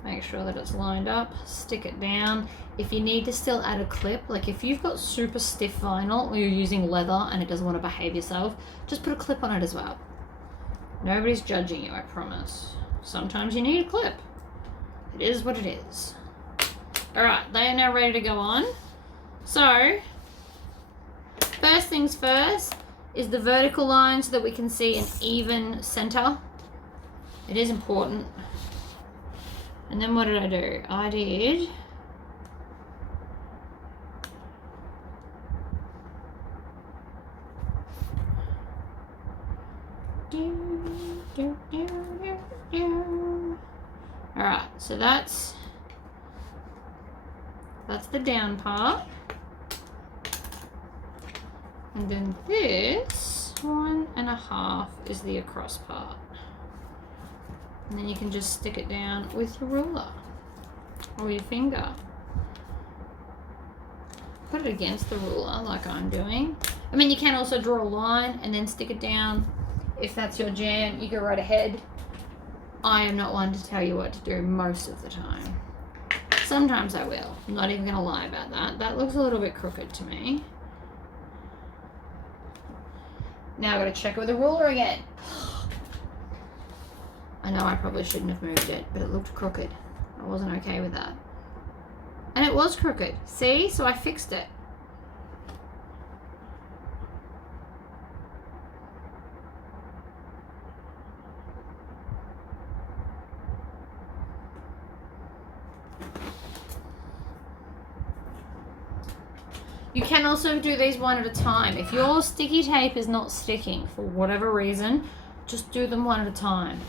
Make sure that it's lined up. Stick it down. If you need to still add a clip, like if you've got super stiff vinyl or you're using leather and it doesn't want to behave yourself, just put a clip on it as well. Nobody's judging you, I promise. Sometimes you need a clip. It is what it is. Alright, they are now ready to go on. So, first things first is the vertical line so that we can see an even center. It is important. And then what did I do? I did Alright, so that's the down part. And then this 1.5 is the across part. And then you can just stick it down with your ruler or your finger. Put it against the ruler like I'm doing. I mean, you can also draw a line and then stick it down. If that's your jam, you go right ahead. I am not one to tell you what to do most of the time. Sometimes I will. I'm not even going to lie about that. That looks a little bit crooked to me. Now I've got to check it with a ruler again. I know I probably shouldn't have moved it, but it looked crooked. I wasn't okay with that. And it was crooked. See? So I fixed it. You can also do these one at a time. If your sticky tape is not sticking for whatever reason, just do them one at a time.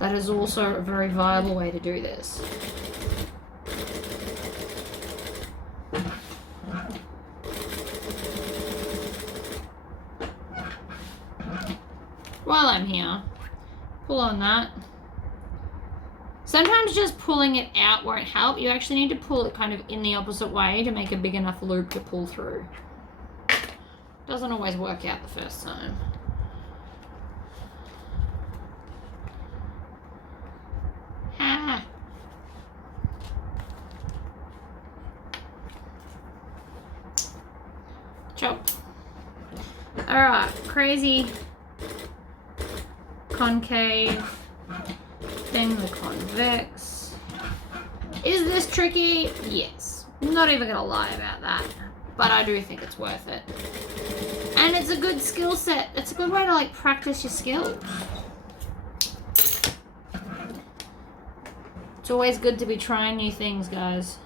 That is also a very viable way to do this. While I'm here, pull on that. Sometimes just pulling it out won't help. You actually need to pull it kind of in the opposite way to make a big enough loop to pull through. Doesn't always work out the first time. Ah. Chop. Alright, crazy concave. Then the convex. Is this tricky? Yes. I'm not even gonna lie about that. But I do think it's worth it. And it's a good skill set. It's a good way to like practice your skills. It's always good to be trying new things, guys.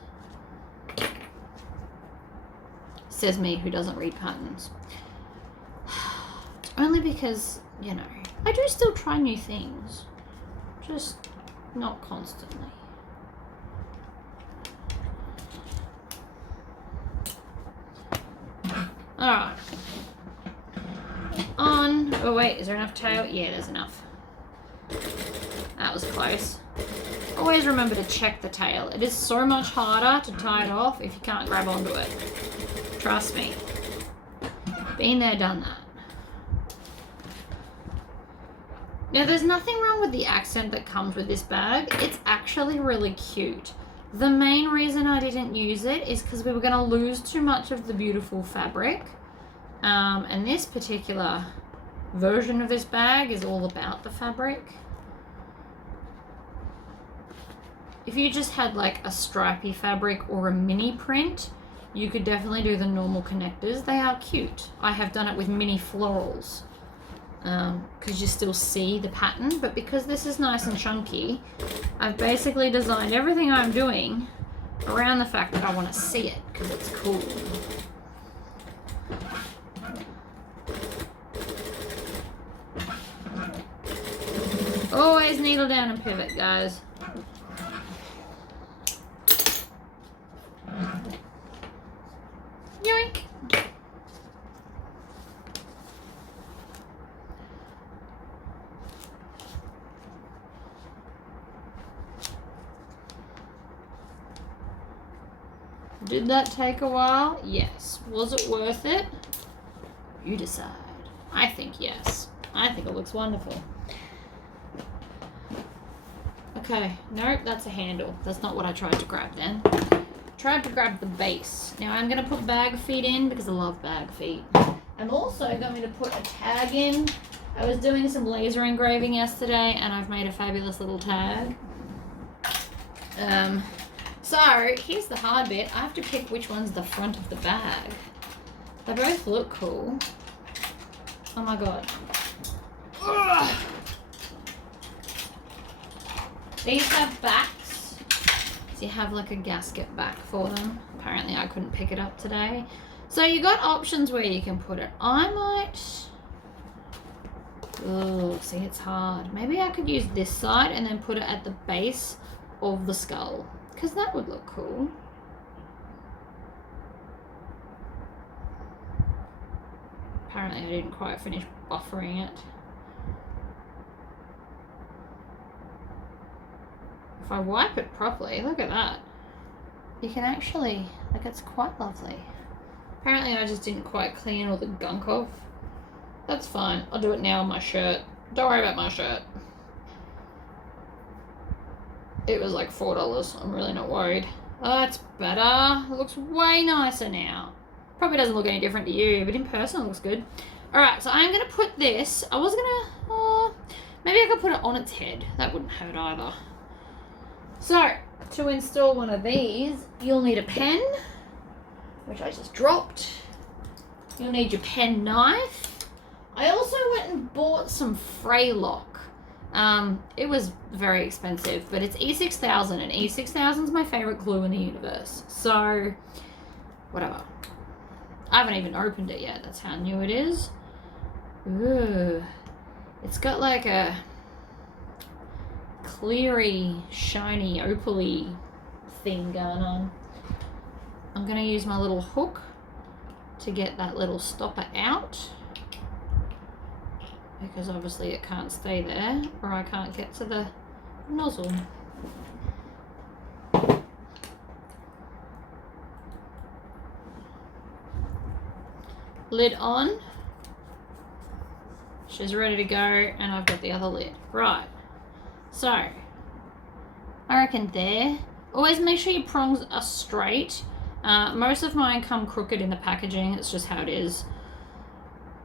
Says me who doesn't read patterns. Only because, you know, I do still try new things. Just not constantly. Alright. On. Oh, wait. Is there enough tail? Yeah, there's enough. That was close. Always remember to check the tail. It is so much harder to tie it off if you can't grab onto it. Trust me. Been there, done that. Now, there's nothing wrong with the accent that comes with this bag. It's actually really cute. The main reason I didn't use it is because we were going to lose too much of the beautiful fabric. And this particular version of this bag is all about the fabric. if you just had like a stripy fabric or a mini print, you could definitely do the normal connectors. They are cute. I have done it with mini florals because you still see the pattern, but because this is nice and chunky, I've basically designed everything I'm doing around the fact that I want to see it because it's cool. Always needle down and pivot, guys. Yoink. Did that take a while? Yes. Was it worth it? You decide. I think yes. I think it looks wonderful. Okay, nope, that's a handle. That's not what I tried to grab then. Tried to grab the base. Now I'm going to put bag feet in because I love bag feet. I'm also going to put a tag in. I was doing some laser engraving yesterday and I've made a fabulous little tag. So here's the hard bit. I have to pick which one's the front of the bag. They both look cool. Oh my god. Ugh. These have backs, so you have like a gasket back for them. Apparently I couldn't pick it up today. So you got options where you can put it. I might, oh, see it's hard. Maybe I could use this side and then put it at the base of the skull, because that would look cool. Apparently I didn't quite finish buffering it. If I wipe it properly, look at that. You can actually, like, it's quite lovely. Apparently I just didn't quite clean all the gunk off. That's fine. I'll do it now on my shirt. Don't worry about my shirt. It was like $4. I'm really not worried. Oh, that's better. It looks way nicer now. Probably doesn't look any different to you, but in person it looks good. Alright, so I'm going to put this. I was going to, maybe I could put it on its head. That wouldn't hurt either. So, to install one of these, you'll need a pen, which I just dropped. You'll need your pen knife. I also went and bought some Fraylock. It was very expensive, but it's E6000, and E6000 is my favorite glue in the universe. So, whatever. I haven't even opened it yet. That's how new it is. Ooh. It's got like a cleary, shiny, opaly thing going on. I'm going to use my little hook to get that little stopper out, because obviously it can't stay there or I can't get to the nozzle. Lid on. She's ready to go, and I've got the other lid. Right. So, I reckon there. Always make sure your prongs are straight. Most of mine come crooked in the packaging. It's just how it is.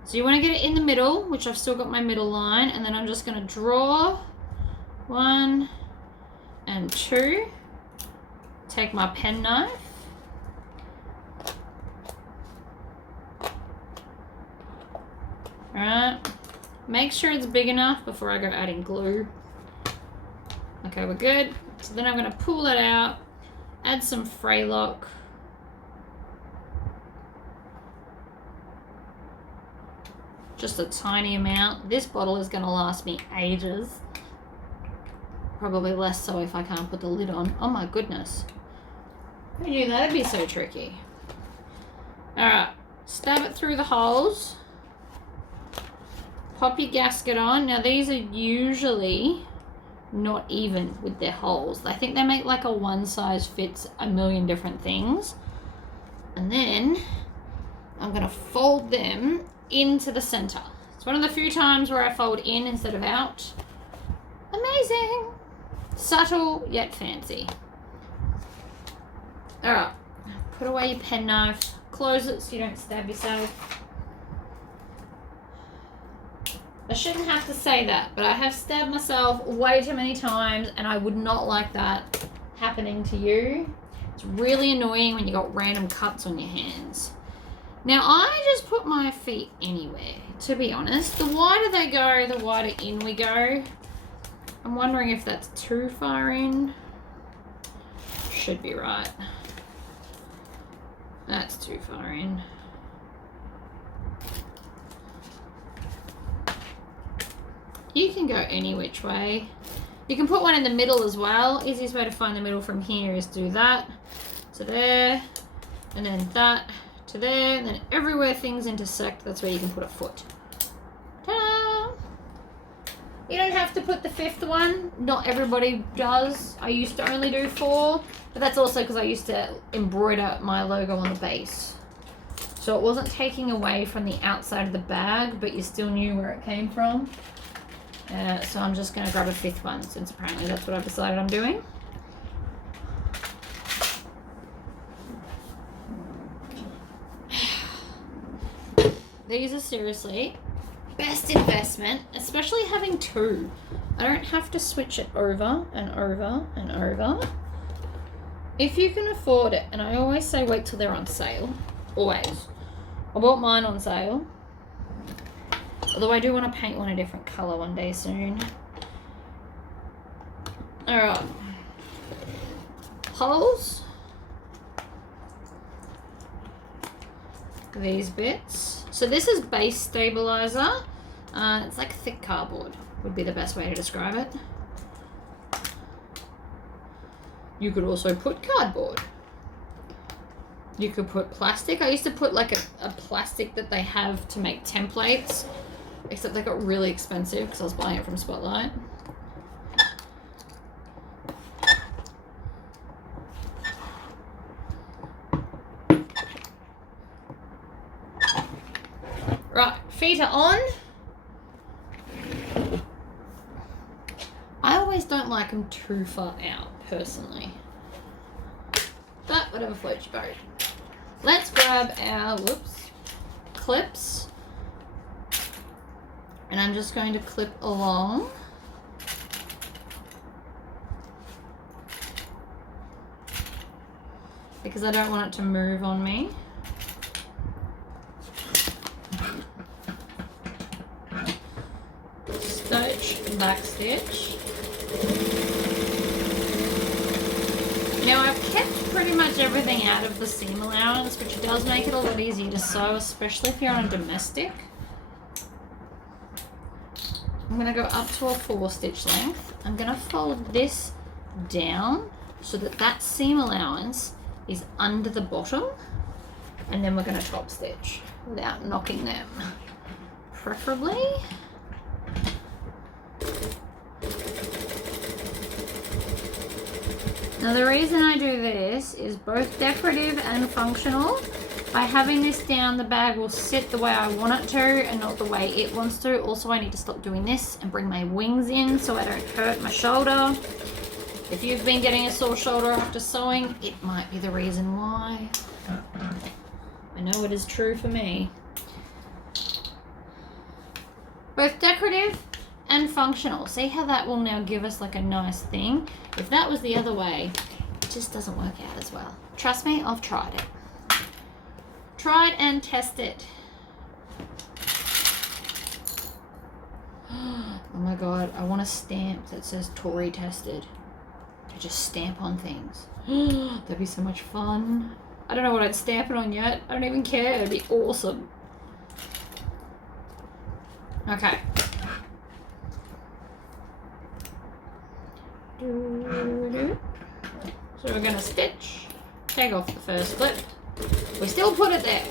So you want to get it in the middle, which I've still got my middle line, and then I'm just going to draw 1 and 2. Take my pen knife. Alright. Make sure it's big enough before I go adding glue. Okay, we're good. So then I'm going to pull that out, add some Fraylock. Just a tiny amount. This bottle is going to last me ages. Probably less so if I can't put the lid on. Oh my goodness. Who knew that'd be so tricky? Alright, stab it through the holes. Pop your gasket on. Now these are usually not even with their holes. I think they make like a one size fits a million different things. And then I'm going to fold them into the center. It's one of the few times where I fold in instead of out. Amazing. Subtle yet fancy. Alright, put away your pen knife. Close it so you don't stab yourself. I shouldn't have to say that, but I have stabbed myself way too many times, and I would not like that happening to you. It's really annoying when you got random cuts on your hands. Now, I just put my feet anywhere, to be honest. The wider they go, the wider in we go. I'm wondering if that's too far in. Should be right. That's too far in. You can go any which way. You can put one in the middle as well. Easiest way to find the middle from here is do that to there, and then that to there, and then everywhere things intersect, that's where you can put a foot. Ta-da! You don't have to put the 5th one. Not everybody does. I used to only do 4, but that's also because I used to embroider my logo on the base. So it wasn't taking away from the outside of the bag, but you still knew where it came from. So I'm just going to grab a 5th one, since apparently that's what I've decided I'm doing. These are seriously best investment, especially having 2. I don't have to switch it over and over and over. If you can afford it, and I always say wait till they're on sale, always. I bought mine on sale. Although I do want to paint one a different colour one day soon. Alright. Holes. These bits. So this is base stabilizer. It's like thick cardboard would be the best way to describe it. You could also put cardboard. You could put plastic. I used to put like a plastic that they have to make templates. Except they got really expensive because I was buying it from Spotlight. Right, feet are on. I always don't like them too far out, personally. But whatever floats your boat. Let's grab our, clips. And I'm just going to clip along. Because I don't want it to move on me. Stitch, back stitch. Now I've kept pretty much everything out of the seam allowance, which does make it a lot easier to sew, especially if you're on a domestic. I'm going to go up to a 4 stitch length. I'm going to fold this down so that that seam allowance is under the bottom, and then we're going to top stitch without knocking them, preferably. Now the reason I do this is both decorative and functional. By having this down, the bag will sit the way I want it to and not the way it wants to. Also, I need to stop doing this and bring my wings in so I don't hurt my shoulder. If you've been getting a sore shoulder after sewing, it might be the reason why. I know it is true for me. Both decorative and functional. See how that will now give us like a nice thing? If that was the other way, it just doesn't work out as well. Trust me, I've tried it. Tried and tested. Oh my god, I want a stamp that says Tory tested. To just stamp on things. That'd be so much fun. I don't know what I'd stamp it on yet. I don't even care. It'd be awesome. Okay. So we're gonna stitch, take off the first clip. We still put it there.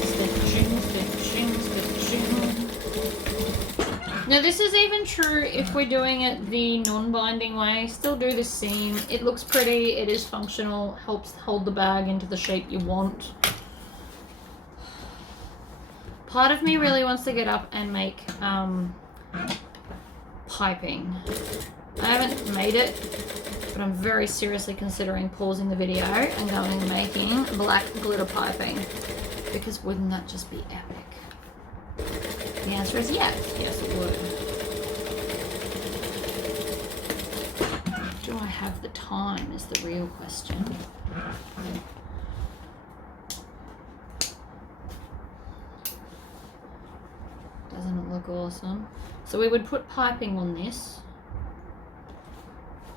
Stitching, stitching, stitching. Now this is even true if we're doing it the non-binding way. Still do the seam. It looks pretty, it is functional, helps hold the bag into the shape you want. Part of me really wants to get up and make piping. I haven't made it, but I'm very seriously considering pausing the video and going and making black glitter piping, because wouldn't that just be epic? The answer is yes. Yes, it would. have the time is the real question. Doesn't it look awesome? So we would put piping on this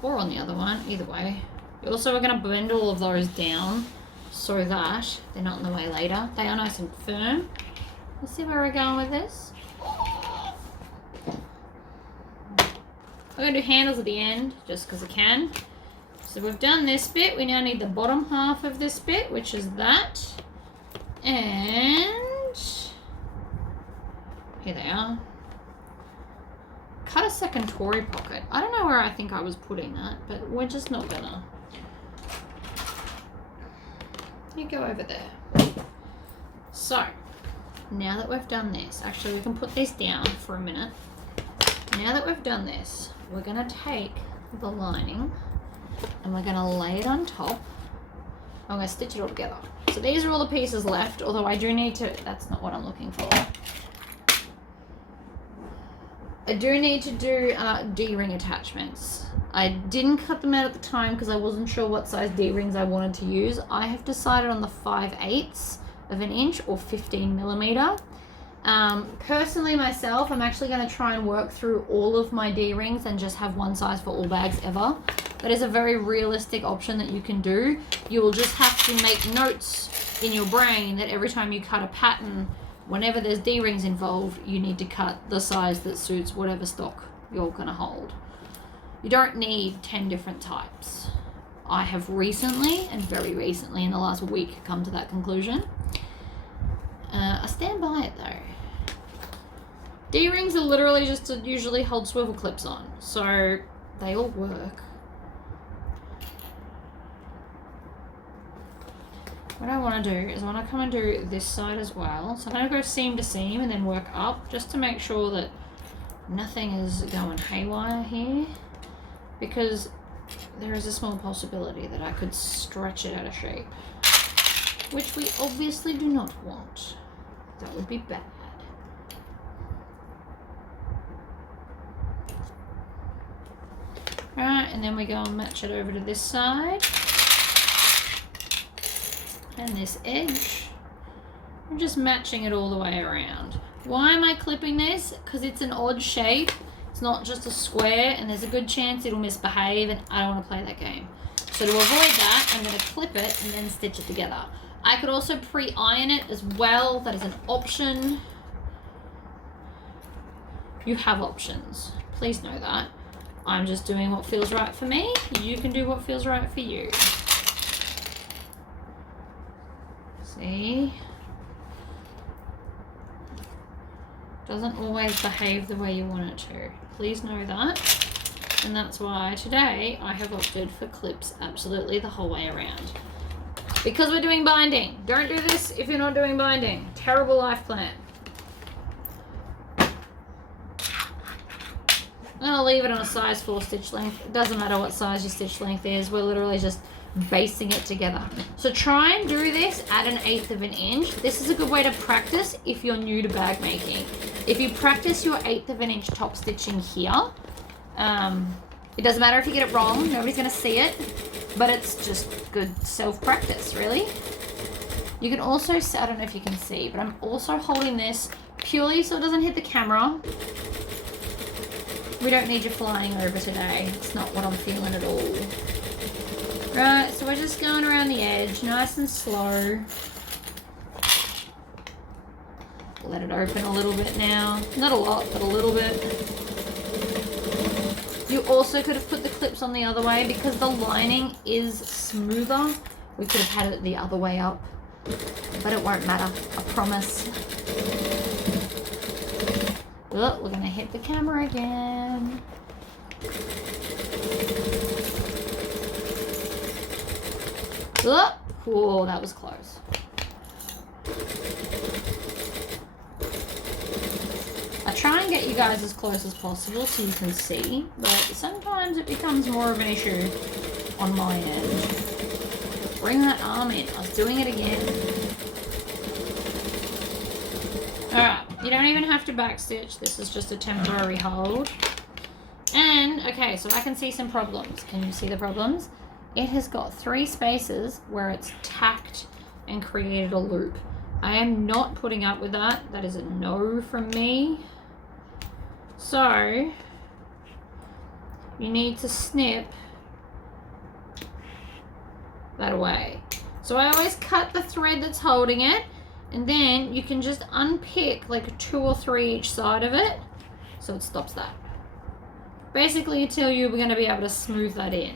or on the other one, either way. We also are going to blend all of those down so that they're not in the way later. They are nice and firm. Let's see where we're going with this. I'm going to do handles at the end just because I can. So we've done this bit. We now need the bottom half of this bit, which is that. And here they are. Cut a second Tory pocket. I don't know where I think I was putting that, but we're just not gonna. You go over there. So, now that we've done this, actually we can put this down for a minute. Now that we've done this, we're gonna take the lining and we're gonna lay it on top. I'm gonna stitch it all together. So these are all the pieces left, although I do need to, that's not what I'm looking for. I do need to do D-ring attachments. I didn't cut them out at the time because I wasn't sure what size D-rings I wanted to use. I have decided on the 5/8 of an inch or 15 millimeter. Personally myself, I'm actually going to try and work through all of my D-rings and just have one size for all bags ever. That is a very realistic option that you can do. You will just have to make notes in your brain that every time you cut a pattern, whenever there's D-rings involved, you need to cut the size that suits whatever stock you're going to hold. You don't need 10 different types. I have recently, and very recently in the last week, come to that conclusion. I stand by it though. D-rings are literally just to usually hold swivel clips on, so they all work. What I want to do is I want to come and do this side as well. So I'm going to go seam to seam and then work up just to make sure that nothing is going haywire here, because there is a small possibility that I could stretch it out of shape, which we obviously do not want. That would be bad. Alright, and then we go and match it over to this side. And this edge. I'm just matching it all the way around. Why am I clipping this? Because it's an odd shape. It's not just a square, and there's a good chance it'll misbehave, and I don't want to play that game. So to avoid that, I'm going to clip it and then stitch it together. I could also pre-iron it as well. That is an option. You have options. Please know that. I'm just doing what feels right for me. You can do what feels right for you. See? Doesn't always behave the way you want it to. Please know that. And that's why today I have opted for clips absolutely the whole way around. Because we're doing binding. Don't do this if you're not doing binding. Terrible life plan. I'm gonna leave it on a size 4 stitch length. It doesn't matter what size your stitch length is. We're literally just basting it together. So try and do this at 1/8 of an inch. This is a good way to practice if you're new to bag making. If you practice your 1/8 of an inch top stitching here, it doesn't matter if you get it wrong. Nobody's gonna see it, but it's just good self-practice, really. You can also, I don't know if you can see, but I'm also holding this purely so it doesn't hit the camera. We don't need you flying over today. It's not what I'm feeling at all. Right, so we're just going around the edge, nice and slow. Let it open a little bit now. Not a lot, but a little bit. You also could have put the clips on the other way because the lining is smoother. We could have had it the other way up, but it won't matter, I promise. Oh, we're gonna hit the camera again. Oh, that was close. I try and get you guys as close as possible so you can see, but sometimes it becomes more of an issue on my end. Bring that arm in. I was doing it again. Alright, you don't even have to backstitch. This is just a temporary hold. And, okay, so I can see some problems. Can you see the problems? It has got 3 spaces where it's tacked and created a loop. I am not putting up with that. That is a no from me. So, you need to snip that away. So I always cut the thread that's holding it, and then you can just unpick like 2 or 3 each side of it, so it stops that. Basically until you're going to be able to smooth that in.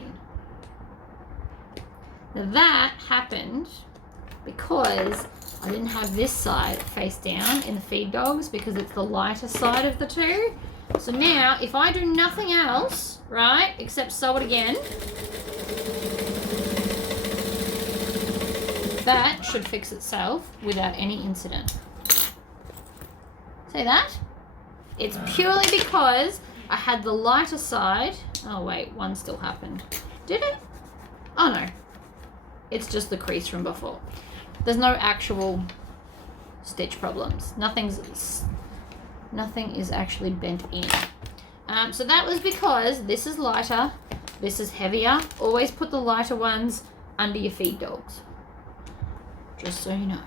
Now that happened because I didn't have this side face down in the feed dogs because it's the lighter side of the 2. So now if I do nothing else, right, except sew it again, that should fix itself without any incident. See that? It's purely because I had the lighter side. Oh wait, one still happened. Did it? Oh no. It's just the crease from before. There's no actual stitch problems. Nothing is actually bent in. So that was because this is lighter, this is heavier. Always put the lighter ones under your feed dogs. Just so you know.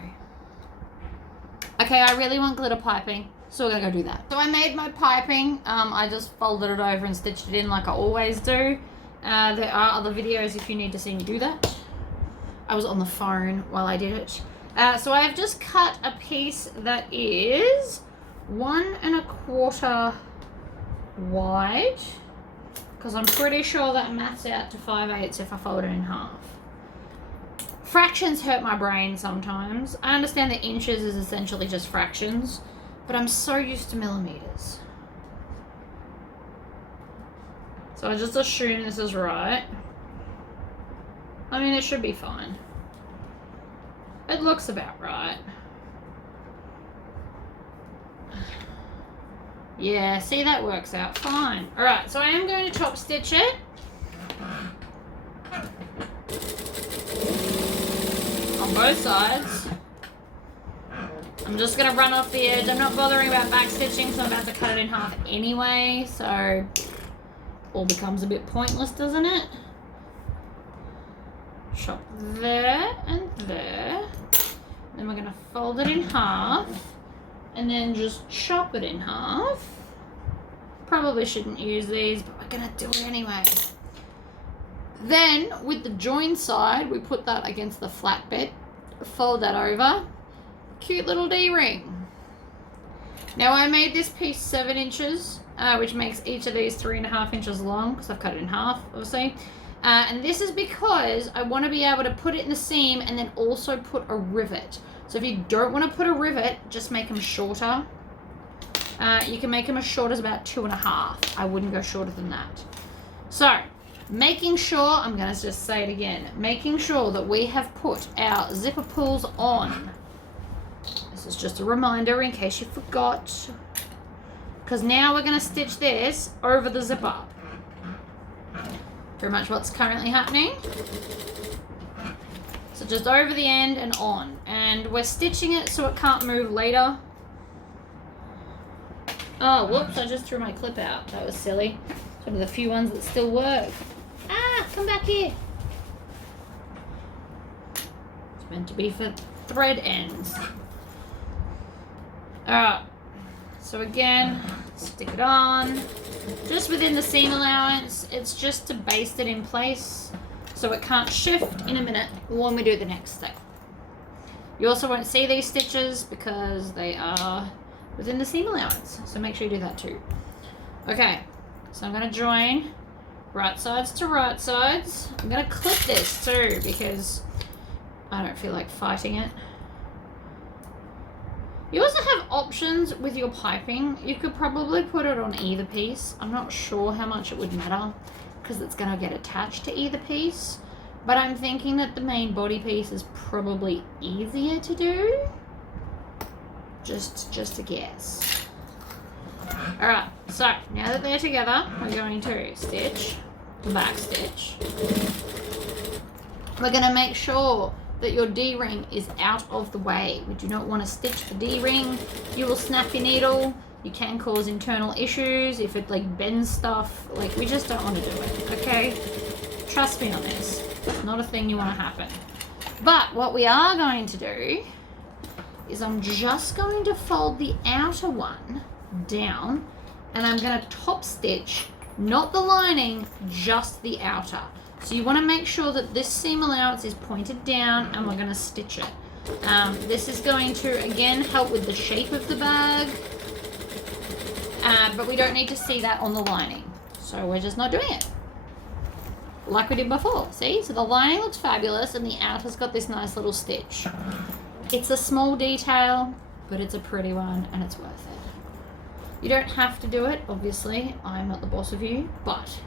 Okay, I really want glitter piping, so we're gonna go do that. So I made my piping. I just folded it over and stitched it in like I always do. There are other videos if you need to see me do that. I was on the phone while I did it. So I have just cut a piece that is 1 1/4 wide, because I'm pretty sure that maths out to 5/8 if I fold it in half. Fractions hurt my brain sometimes. I understand that inches is essentially just fractions, but I'm so used to millimeters. So I just assume this is right. I mean, it should be fine. It looks about right. Yeah, see, that works out fine. Alright, so I am going to top stitch it. On both sides. I'm just going to run off the edge. I'm not bothering about back stitching, so I'm about to cut it in half anyway. So, all becomes a bit pointless, doesn't it? Chop there and there. Then we're going to fold it in half. And then just chop it in half. Probably shouldn't use these, but we're going to do it anyway. Then, with the join side, we put that against the flat bit. Fold that over. Cute little D-ring. Now, I made this piece 7 inches, which makes each of these 3.5 inches long, because I've cut it in half, obviously. And this is because I want to be able to put it in the seam and then also put a rivet. So if you don't want to put a rivet, just make them shorter. You can make them as short as about 2.5. I wouldn't go shorter than that. So, making sure, I'm going to just say it again, making sure that we have put our zipper pulls on. This is just a reminder in case you forgot. Because now we're going to stitch this over the zipper. Pretty much what's currently happening. So just over the end and on. And we're stitching it so it can't move later. Oh, whoops, I just threw my clip out. That was silly. It's one of the few ones that still work. Ah, come back here. It's meant to be for thread ends. Alright. So again, stick it on. Just within the seam allowance. It's just to baste it in place so it can't shift in a minute when we do the next step. You also won't see these stitches because they are within the seam allowance. So make sure you do that too. Okay, so I'm going to join right sides to right sides. I'm going to clip this too because I don't feel like fighting it. You also have options with your piping. You could probably put it on either piece. I'm not sure how much it would matter because it's going to get attached to either piece. But I'm thinking that the main body piece is probably easier to do. Just a guess. Alright, so now that they're together, we're going to stitch, back stitch. We're going to make sure that your D-ring is out of the way. We do not want to stitch the D-ring. You will snap your needle. You can cause internal issues if it like bends stuff. Like, we just don't want to do it, okay? Trust me on this. It's not a thing you want to happen. But what we are going to do is I'm just going to fold the outer one down, and I'm going to top stitch, not the lining, just the outer. So you want to make sure that this seam allowance is pointed down, and we're going to stitch it. This is going to, again, help with the shape of the bag, but we don't need to see that on the lining. So we're just not doing it like we did before. See? So the lining looks fabulous, and the outer's got this nice little stitch. It's a small detail, but it's a pretty one, and it's worth it. You don't have to do it, obviously. I'm not the boss of you, but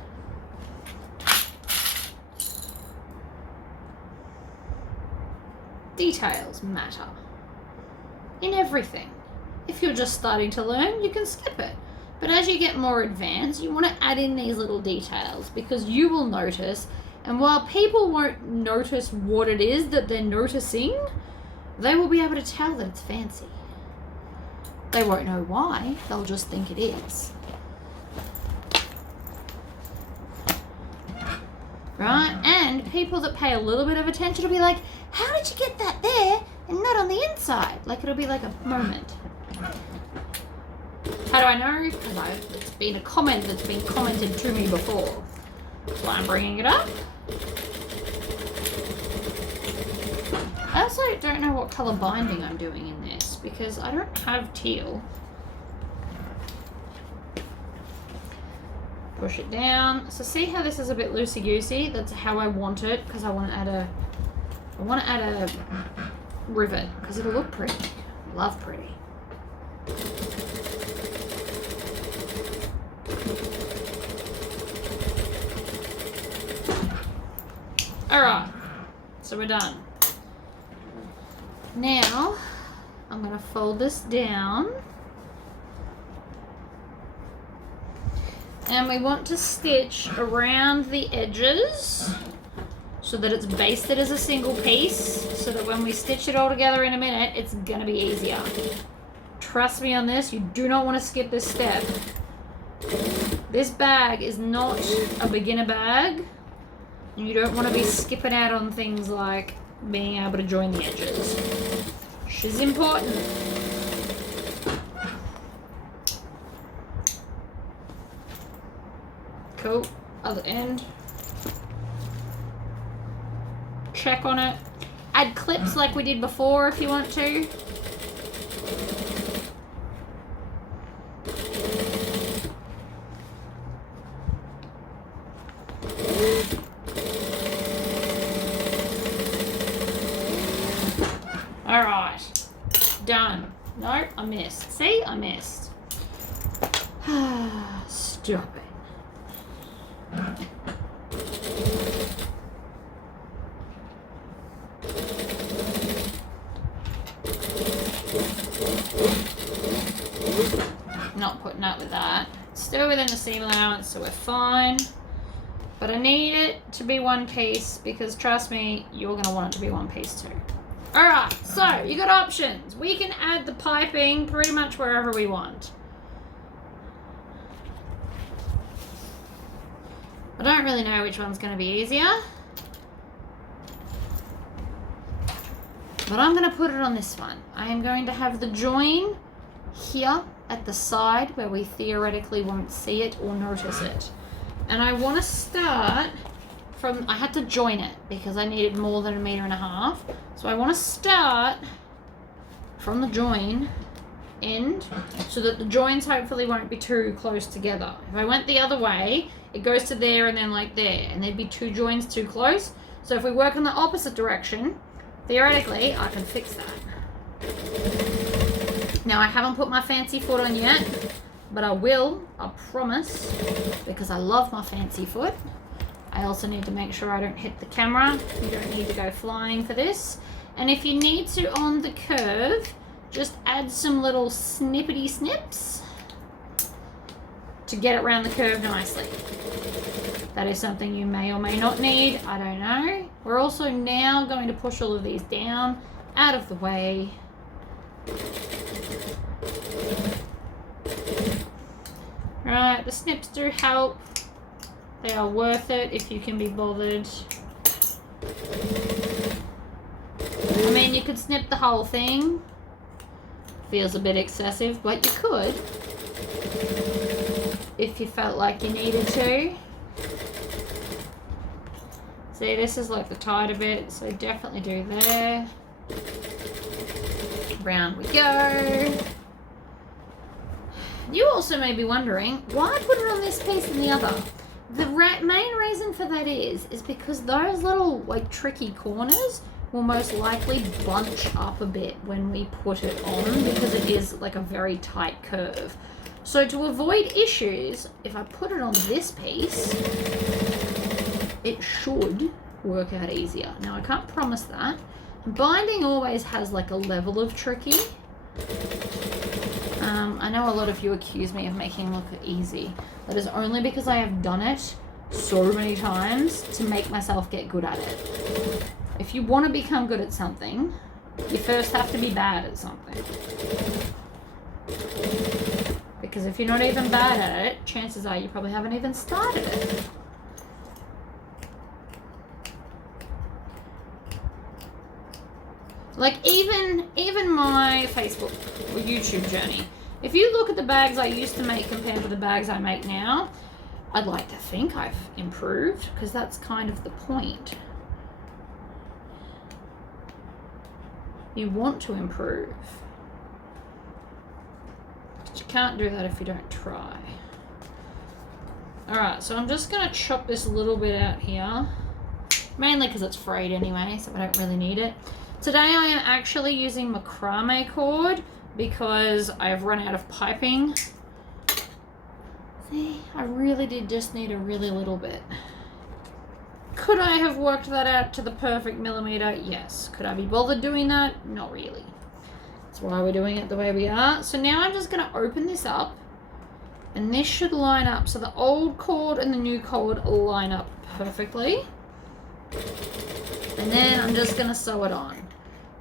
details matter in everything. If you're just starting to learn, you can skip it. But as you get more advanced, you want to add in these little details, because you will notice, and while people won't notice what it is that they're noticing, they will be able to tell that it's fancy. They won't know why, they'll just think it is. Right? And people that pay a little bit of attention will be like, how did you get that there and not on the inside? Like, it'll be like a moment. How do I know? Because it's been a comment that's been commented to me before. That's why I'm bringing it up. I also don't know what colour binding I'm doing in this, because I don't have teal. Push it down. So see how this is a bit loosey-goosey? That's how I want it, because I want to add a rivet, because it'll look pretty. Love pretty. Alright, so we're done. Now, I'm going to fold this down. And we want to stitch around the edges so that it's basted as a single piece, so that when we stitch it all together in a minute, it's going to be easier. Trust me on this, you do not want to skip this step. This bag is not a beginner bag. You don't want to be skipping out on things like being able to join the edges, which is important. Cool. Other end. Check on it. Add clips like we did before if you want to. Alright. Done. Nope, I missed. See? I missed. Stop it. Not putting up with that. Still within the seam allowance, so we're fine. But I need it to be one piece, because trust me, you're going to want it to be one piece too. Alright, so you got options. We can add the piping pretty much wherever we want. I don't really know which one's going to be easier. But I'm going to put it on this one. I am going to have the join here at the side where we theoretically won't see it or notice it. And I want to start from, I had to join it because I needed more than 1.5 meters. So I want to start from the join end so that the joins hopefully won't be too close together. If I went the other way, it goes to there and then like there, and there'd be two joins too close. So if we work in the opposite direction, theoretically, I can fix that. Now, I haven't put my fancy foot on yet, but I will, I promise, because I love my fancy foot. I also need to make sure I don't hit the camera. You don't need to go flying for this. And if you need to on the curve, just add some little snippety snips to get it around the curve nicely. That is something you may or may not need. I don't know. We're also now going to push all of these down, out of the way. Right, the snips do help. They are worth it if you can be bothered. I mean, you could snip the whole thing. Feels a bit excessive, but you could if you felt like you needed to. See, this is like the tighter bit, so definitely do there. Round we go. You also may be wondering, why put it on this piece and the other? The main reason for that is because those little like tricky corners will most likely bunch up a bit when we put it on, because it is like a very tight curve. So to avoid issues, if I put it on this piece, it should work out easier. Now I can't promise that. Binding always has like a level of tricky. I know a lot of you accuse me of making it look easy. That is only because I have done it so many times to make myself get good at it. If you want to become good at something, you first have to be bad at something. Because if you're not even bad at it, chances are you probably haven't even started it. Like even my Facebook or YouTube journey. If you look at the bags I used to make compared to the bags I make now, I'd like to think I've improved, because that's kind of the point. You want to improve. But you can't do that if you don't try. Alright, so I'm just going to chop this a little bit out here. Mainly because it's frayed anyway, so I don't really need it. Today I am actually using macrame cord because I've run out of piping. See, I really did just need a really little bit. Could I have worked that out to the perfect millimeter? Yes. Could I be bothered doing that? Not really. That's why we're doing it the way we are. So now I'm just going to open this up, and this should line up. So the old cord and the new cord line up perfectly. And then I'm just going to sew it on.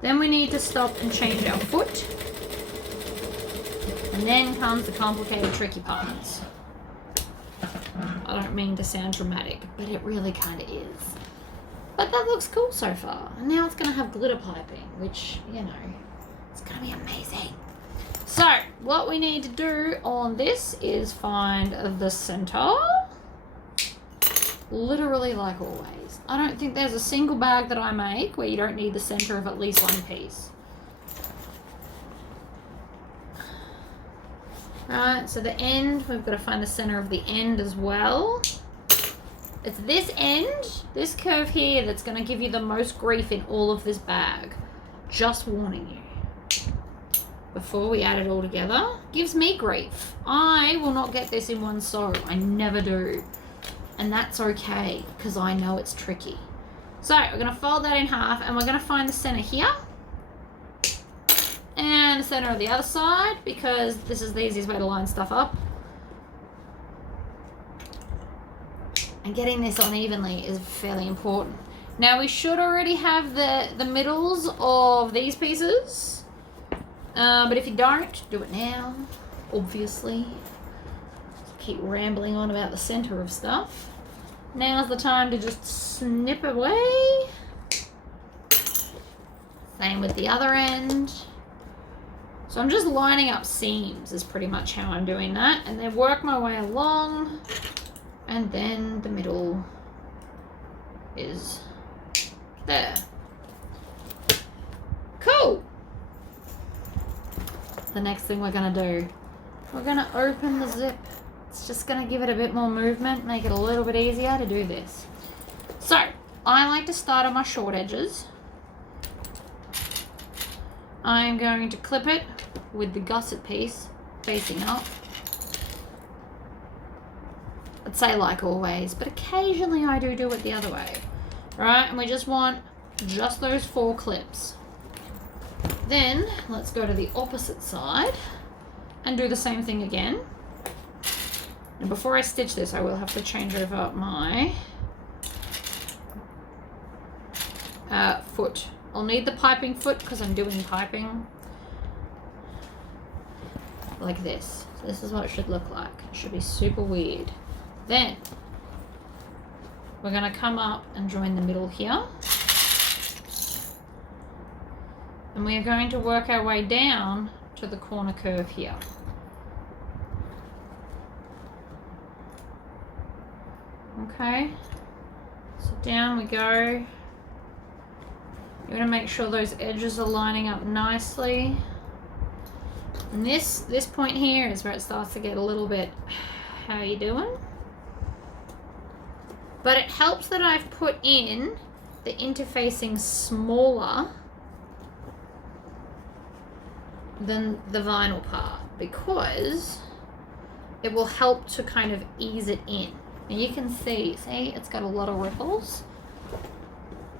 Then we need to stop and change our foot. And then comes the complicated, tricky parts. I don't mean to sound dramatic, but it really kind of is. But that looks cool so far. And now it's going to have glitter piping, which, you know, it's going to be amazing. So, what we need to do on this is find the center. Literally like always. I don't think there's a single bag that I make where you don't need the center of at least one piece. Alright, so the end, we've got to find the center of the end as well. It's this end, this curve here, that's going to give you the most grief in all of this bag. Just warning you. Before we add it all together, gives me grief. I will not get this in one sew. I never do. And that's okay, because I know it's tricky. So, we're going to fold that in half, and we're going to find the center here. And the center of the other side, because this is the easiest way to line stuff up. And getting this on evenly is fairly important. Now, we should already have the middles of these pieces. But if you don't, do it now, obviously. Keep rambling on about the center of stuff. Now's the time to just snip away. Same with the other end. So I'm just lining up seams is pretty much how I'm doing that, and then work my way along, and then the middle is there. Cool. The next thing we're gonna do, we're gonna open the zip. It's just going to give it a bit more movement, make it a little bit easier to do this. So, I like to start on my short edges. I'm going to clip it with the gusset piece facing up. I'd say like always, but occasionally I do it the other way. Right, and we just want just those 4 clips. Then, let's go to the opposite side and do the same thing again. And before I stitch this, I will have to change over my foot. I'll need the piping foot because I'm doing piping like this. So This is what it should look like. It should be super weird. Then we're going to come up and join the middle here. And we are going to work our way down to the corner curve here. Okay, so down we go. You want to make sure those edges are lining up nicely. And this point here is where it starts to get a little bit, how you doing? But it helps that I've put in the interfacing smaller than the vinyl part, because it will help to kind of ease it in. And you can see it's got a lot of ripples.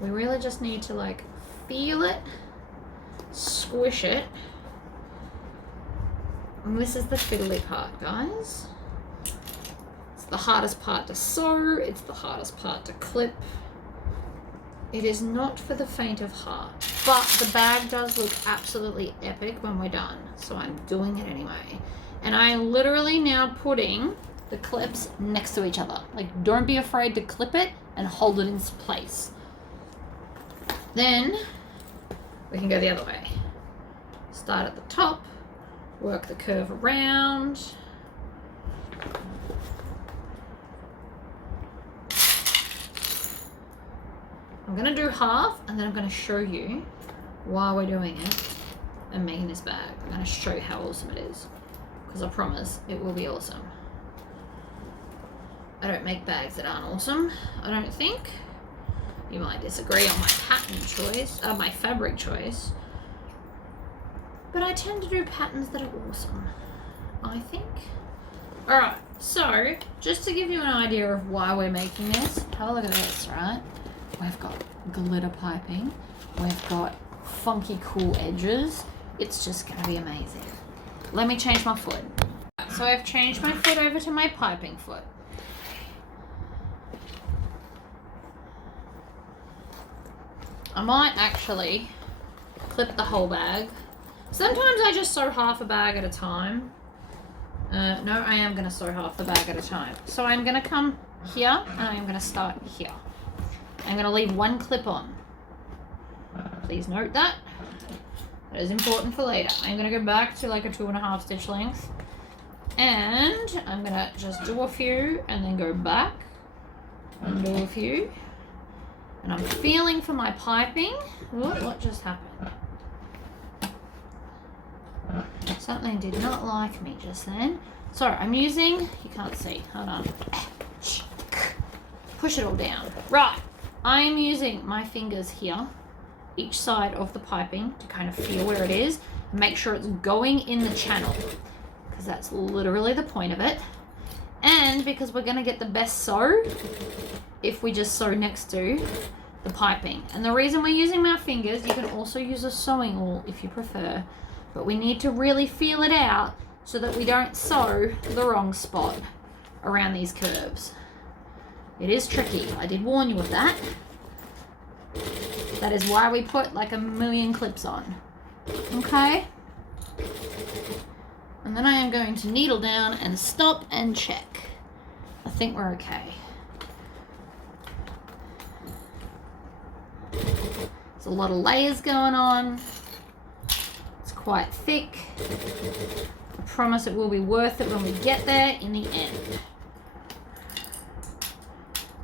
We really just need to like feel it, squish it. And this is the fiddly part, guys. It's the hardest part to sew, it's the hardest part to clip. It is not for the faint of heart, but the bag does look absolutely epic when we're done. So I'm doing it anyway. And I am literally now putting the clips next to each other. Like, don't be afraid to clip it and hold it in place. Then we can go the other way. Start at the top, work the curve around. I'm gonna do half and then I'm gonna show you why we're doing it and making this bag. I'm gonna show you how awesome it is, because I promise it will be awesome. I don't make bags that aren't awesome, I don't think. You might disagree on my pattern choice, my fabric choice, but I tend to do patterns that are awesome, I think. Alright, so just to give you an idea of why we're making this, have a look at this, right? We've got glitter piping, we've got funky cool edges. It's just gonna be amazing. Let me change my foot. So I've changed my foot over to my piping foot. I might actually clip the whole bag. Sometimes I just sew half a bag at a time. No, I am gonna sew half the bag at a time. So I'm gonna come here and I'm gonna start here. I'm gonna leave one clip on. Please note that. That is important for later. I'm gonna go back to like a 2.5 stitch length. And I'm gonna just do a few and then go back and do a few. And I'm feeling for my piping. What just happened? Something did not like me just then. So I'm using, you can't see, hold on. Push it all down. Right, I'm using my fingers here, each side of the piping, to kind of feel where it is. Make sure it's going in the channel, because that's literally the point of it. And because we're gonna get the best sew if we just sew next to the piping. And the reason we're using our fingers, you can also use a sewing awl if you prefer, but we need to really feel it out so that we don't sew the wrong spot around these curves. It is tricky, I did warn you of that. That is why we put like a million clips on. Okay? And then I am going to needle down and stop and check. I think we're okay. There's a lot of layers going on. It's quite thick. I promise it will be worth it when we get there in the end.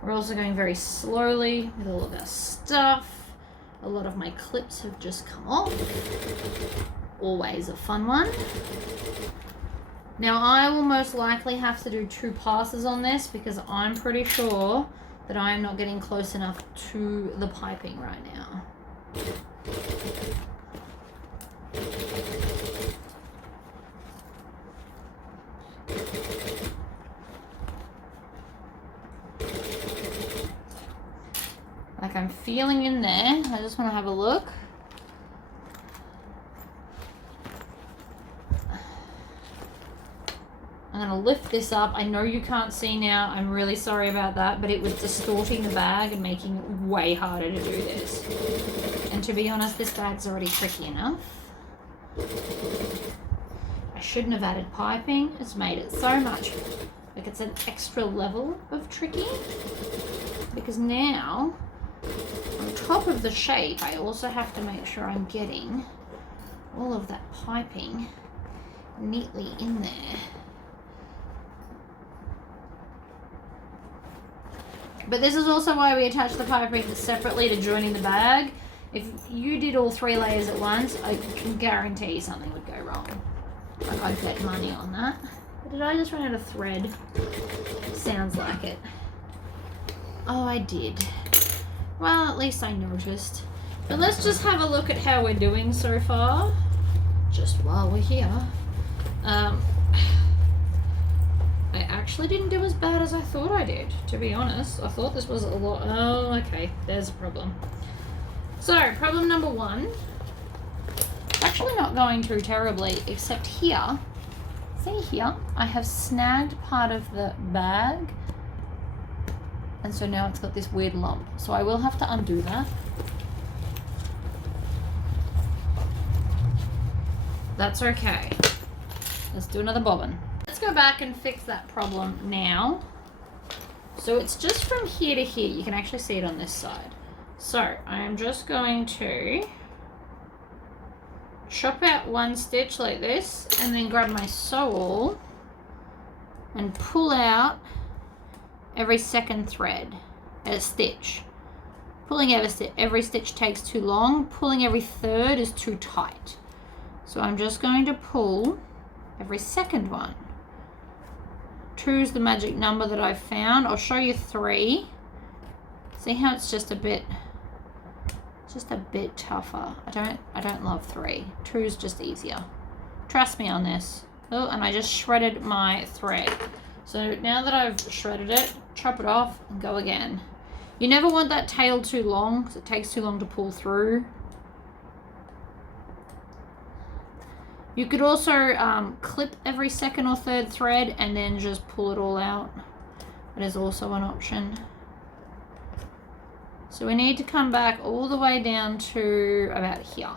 We're also going very slowly with all of our stuff. A lot of my clips have just come off. Always a fun one. Now I will most likely have to do 2 passes on this because I'm pretty sure that I am not getting close enough to the piping right now. Like I'm feeling in there. I just want to have a look. I'm going to lift this up. I know you can't see now. I'm really sorry about that, but it was distorting the bag and making it way harder to do this. And to be honest, this bag's already tricky enough. I shouldn't have added piping. It's made it so much, like it's an extra level of tricky. Because now, on top of the shape, I also have to make sure I'm getting all of that piping neatly in there. But this is also why we attach the piping separately to joining the bag. If you did all 3 layers at once, I can guarantee something would go wrong. Like, I'd bet money on that. But did I just run out of thread? Sounds like it. Oh, I did. Well, at least I noticed. But let's just have a look at how we're doing so far. Just while we're here. I actually didn't do as bad as I thought I did, to be honest. I thought this was a lot. Oh, okay. There's a problem. So, problem number 1. Actually not going too terribly, except here. See here? I have snagged part of the bag. And so now it's got this weird lump. So I will have to undo that. That's okay. Let's do another bobbin. Let's go back and fix that problem now. So it's just from here to here. You can actually see it on this side. So I am just going to chop out 1 stitch like this and then grab my sew-all and pull out every second thread at a stitch. Pulling every stitch takes too long. Pulling every third is too tight. So I'm just going to pull every second one. 2 is the magic number that I've found. I'll show you 3. See how it's just a bit tougher. I don't love 3. 2 is just easier. Trust me on this. Oh, and I just shredded my thread. So now that I've shredded it, chop it off and go again. You never want that tail too long because it takes too long to pull through. You could also clip every second or third thread and then just pull it all out. That is also an option. So we need to come back all the way down to about here.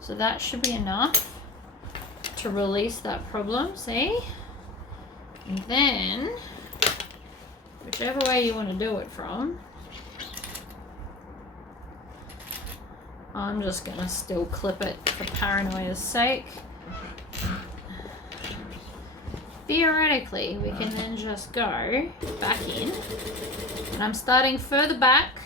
So that should be enough to release that problem, see? And then, whichever way you want to do it from, I'm just going to still clip it for paranoia's sake. Theoretically, we can then just go back in. And I'm starting further back.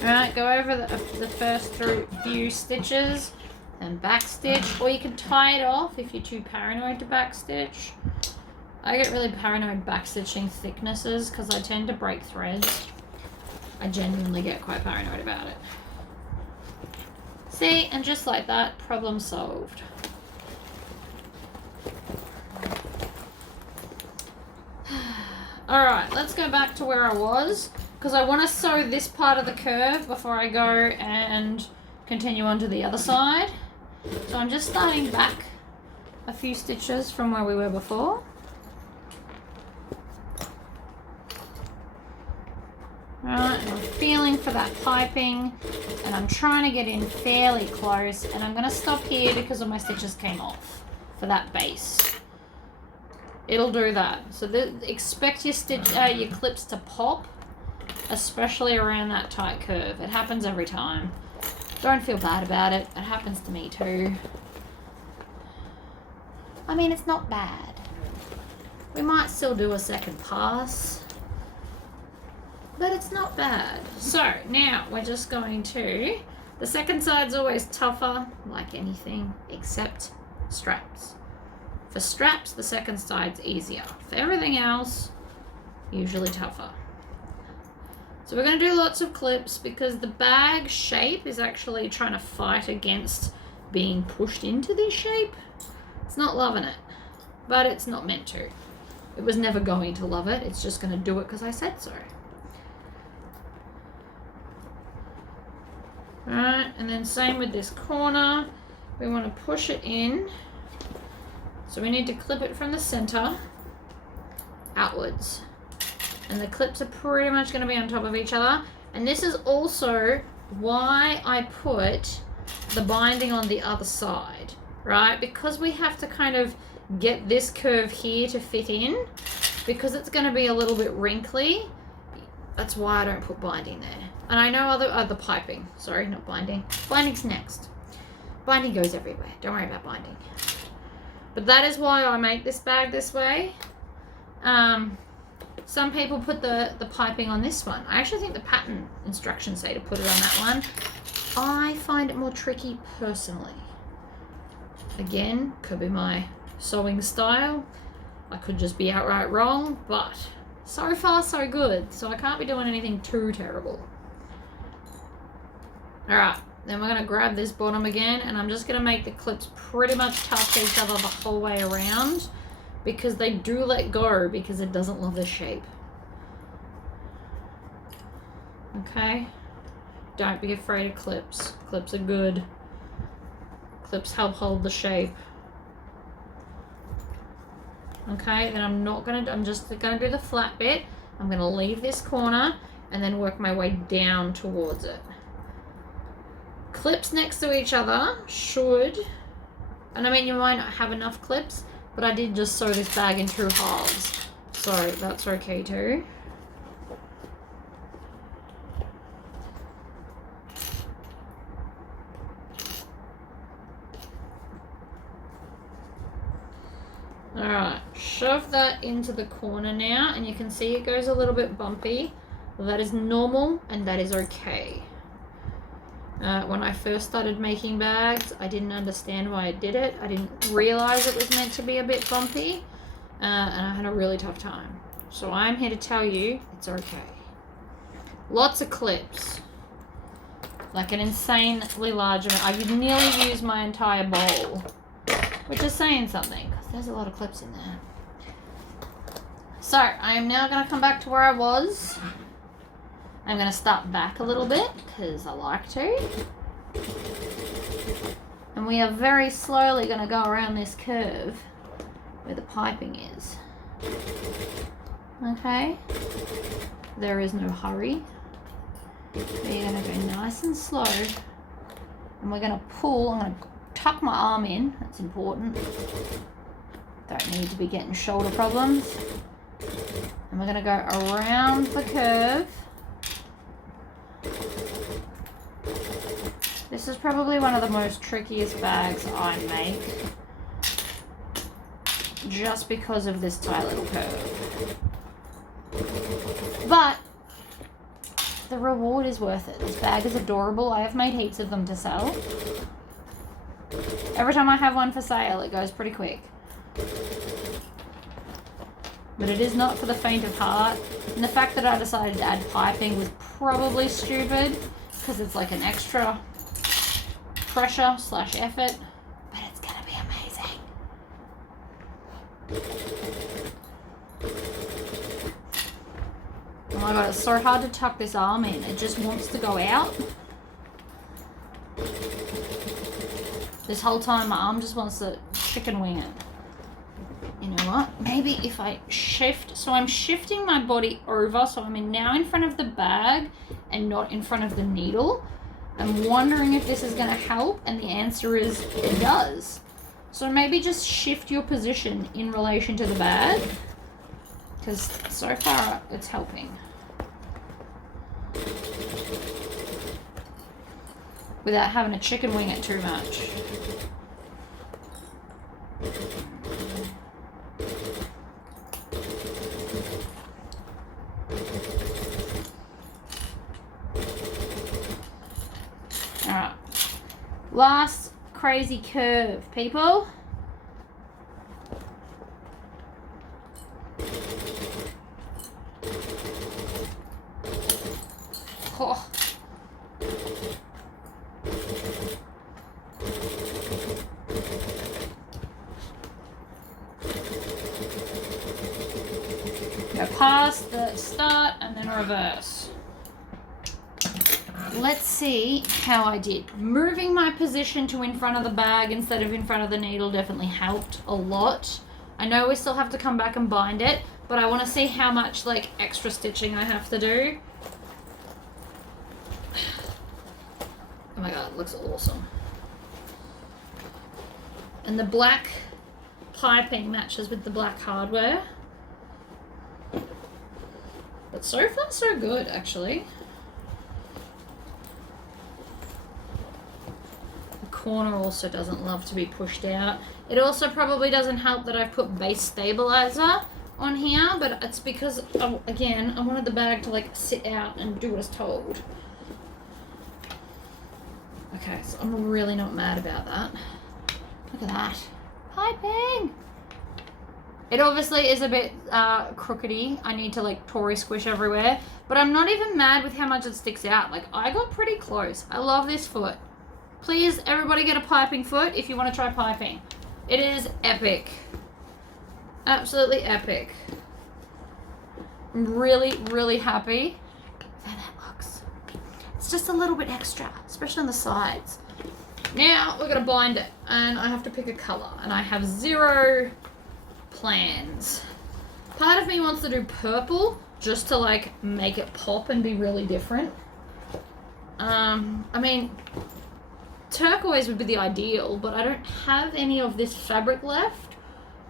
Alright, go over the first few stitches and back stitch, or you can tie it off if you're too paranoid to back stitch. I get really paranoid back stitching thicknesses because I tend to break threads. I genuinely get quite paranoid about it. See, and just like that, problem solved. Alright, let's go back to where I was, because I want to sew this part of the curve before I go and continue on to the other side. So I'm just starting back a few stitches from where we were before. Alright, and I'm feeling for that piping, and I'm trying to get in fairly close, and I'm going to stop here because all my stitches came off for that base. It'll do that. So expect your clips to pop, especially around that tight curve. It happens every time. Don't feel bad about it. It happens to me too. I mean, it's not bad. We might still do a second pass, but it's not bad. So now we're just going to, the second side's always tougher, like anything, except straps. For straps, the second side's easier. For everything else, usually tougher. So we're going to do lots of clips because the bag shape is actually trying to fight against being pushed into this shape. It's not loving it, but it's not meant to. It was never going to love it. It's just going to do it because I said so. Alright, and then same with this corner. we want to push it in. So we need to clip it from the center outwards. And the clips are pretty much going to be on top of each other. And this is also why I put the binding on the other side, right? Because we have to kind of get this curve here to fit in, because it's going to be a little bit wrinkly. That's why I don't put binding there. And I know other piping. Sorry, not binding. Binding's next. Binding goes everywhere. Don't worry about binding. But that is why I make this bag this way. Some people put the piping on this one. I actually think the pattern instructions say to put it on that one. I find it more tricky personally. Again, could be my sewing style. I could just be outright wrong, but so far so good. So I can't be doing anything too terrible. Alright, then we're going to grab this bottom again, and I'm just going to make the clips pretty much touch each other the whole way around, because they do let go because it doesn't love the shape. Okay? Don't be afraid of clips. Clips are good. Clips help hold the shape. Okay, then I'm just gonna do the flat bit. I'm gonna leave this corner and then work my way down towards it. Clips next to each other should, and I mean you might not have enough clips, but I did just sew this bag in 2 halves, so that's okay too. Alright, shove that into the corner now, and you can see it goes a little bit bumpy. Well, that is normal, and that is okay. When I first started making bags, I didn't understand why I did it. I didn't realize it was meant to be a bit bumpy, and I had a really tough time. So I'm here to tell you, it's okay. Lots of clips. Like an insanely large amount. I could nearly use my entire bowl, which is saying something, because there's a lot of clips in there. So I am now going to come back to where I was. I'm going to start back a little bit, because I like to. And we are very slowly going to go around this curve where the piping is. Okay? There is no hurry. We're going to go nice and slow. And we're going to pull. I'm going to tuck my arm in. That's important. Don't need to be getting shoulder problems. And we're going to go around the curve. This is probably one of the most trickiest bags I make, just because of this tight little curve. But the reward is worth it. This bag is adorable. I have made heaps of them to sell. Every time I have one for sale, it goes pretty quick. But it is not for the faint of heart. And the fact that I decided to add piping was probably stupid, because it's like an extra pressure / effort. But it's gonna be amazing. Oh my god, it's so hard to tuck this arm in. It just wants to go out. This whole time my arm just wants to chicken wing it. You know what? Maybe if I shift, so I'm shifting my body over, so I'm now in front of the bag and not in front of the needle. I'm wondering if this is going to help, and the answer is it does. So maybe just shift your position in relation to the bag, because so far it's helping. Without having to chicken wing it too much. Alright. Last crazy curve, people. Oh. Go past the start and then reverse. let's see how I did. Moving my position to in front of the bag instead of in front of the needle definitely helped a lot. I know we still have to come back and bind it, but I want to see how much like extra stitching I have to do. Oh my god, it looks awesome. And the black piping matches with the black hardware. But so far so good, actually. The corner also doesn't love to be pushed out. It also probably doesn't help that I've put base stabilizer on here, but it's because, again, I wanted the bag to like sit out and do what it's told. Okay, so I'm really not mad about that. Look at that. Piping! It obviously is a bit crookedy. I need to like Tory squish everywhere. But I'm not even mad with how much it sticks out. Like, I got pretty close. I love this foot. Please, everybody get a piping foot if you want to try piping. It is epic. Absolutely epic. I'm really, really happy with how that looks. It's just a little bit extra, especially on the sides. Now, we're going to bind it. And I have to pick a colour. And I have 0... plans. Part of me wants to do purple just to like make it pop and be really different. I mean, turquoise would be the ideal, but I don't have any of this fabric left,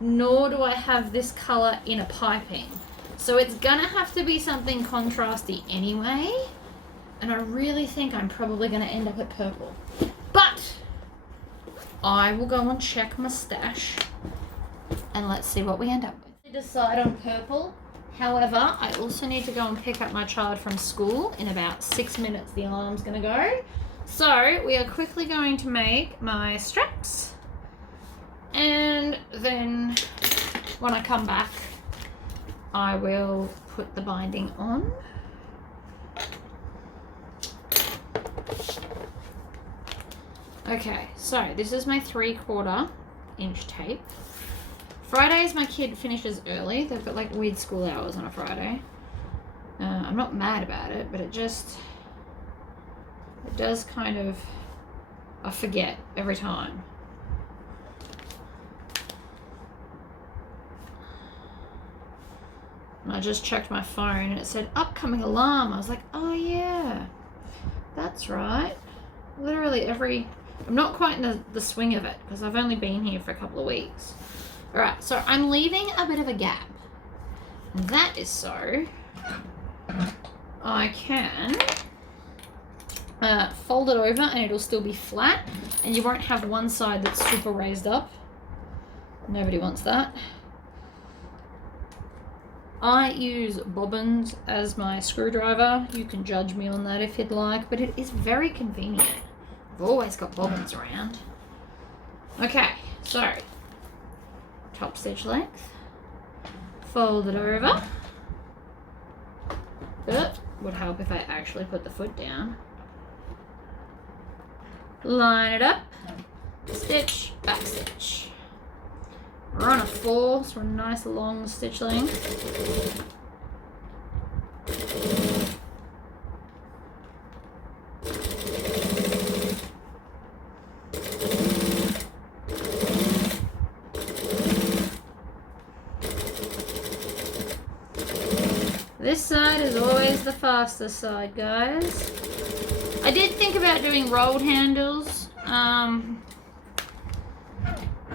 nor do I have this color in a piping. So it's gonna have to be something contrasty anyway, and I really think I'm probably gonna end up at purple. But I will go and check my stash and let's see what we end up with. Decide on purple. However, I also need to go and pick up my child from school in about 6 minutes. The alarm's going to go. So we are quickly going to make my straps. And then when I come back, I will put the binding on. Okay, so this is my 3/4 inch tape. Fridays, my kid finishes early. They've got like weird school hours on a Friday. I'm not mad about it, but it does kind of, I forget every time. And I just checked my phone and it said upcoming alarm. I was like, oh yeah, that's right. Literally I'm not quite in the swing of it because I've only been here for a couple of weeks. Alright, so I'm leaving a bit of a gap. And that is so I can fold it over and it'll still be flat and you won't have one side that's super raised up. Nobody wants that. I use bobbins as my screwdriver. You can judge me on that if you'd like, but it is very convenient. I've always got bobbins around. Okay, so top stitch length, fold it over. That would help if I actually put the foot down. Line it up, stitch, back stitch. We're on a 4, so a nice long stitch length. This side is always the fastest side, guys. I did think about doing rolled handles.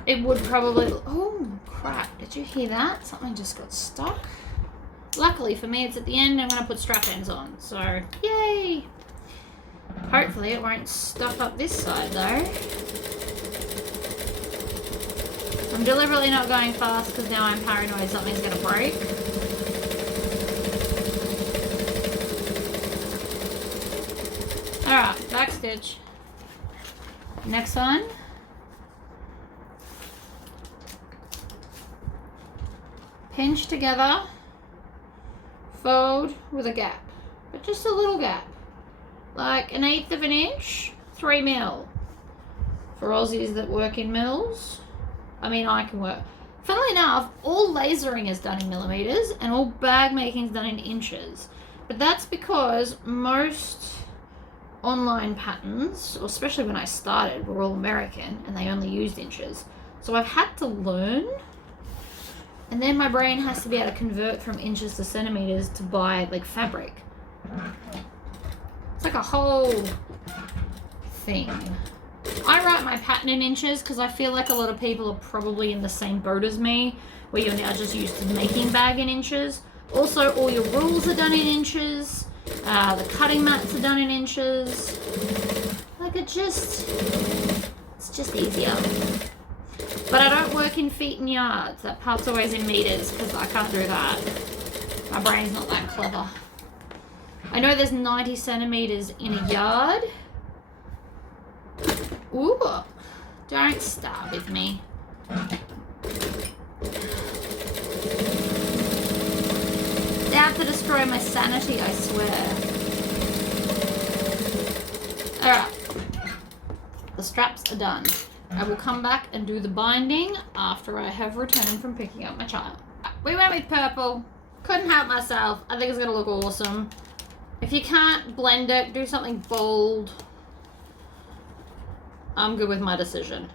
It would probably... Oh, crap. Did you hear that? Something just got stuck. Luckily for me, it's at the end. I'm going to put strap ends on. So, yay! Hopefully it won't stuff up this side, though. I'm deliberately not going fast because now I'm paranoid something's going to break. Alright, back stitch. Next one. Pinch together. Fold with a gap. But just a little gap. Like 1/8 of an inch. 3 mil. For Aussies that work in mils. I mean, I can work. Funnily enough, all lasering is done in millimeters and all bag making is done in inches. But that's because most online patterns, or especially when I started, were all American and they only used inches. So I've had to learn, and then my brain has to be able to convert from inches to centimeters to buy like fabric. It's like a whole thing. I write my pattern in inches because I feel like a lot of people are probably in the same boat as me, where you're now just used to making bag in inches. Also, all your rules are done in inches. The cutting mats are done in inches. Like it's just easier. But I don't work in feet and yards. That part's always in meters because I can't do that. My brain's not that clever. I know there's 90 centimeters in a yard. Ooh, don't start with me. They have to destroy my sanity, I swear. Alright. The straps are done. I will come back and do the binding after I have returned from picking up my child. We went with purple. Couldn't help myself. I think it's going to look awesome. If you can't blend it, do something bold. I'm good with my decision.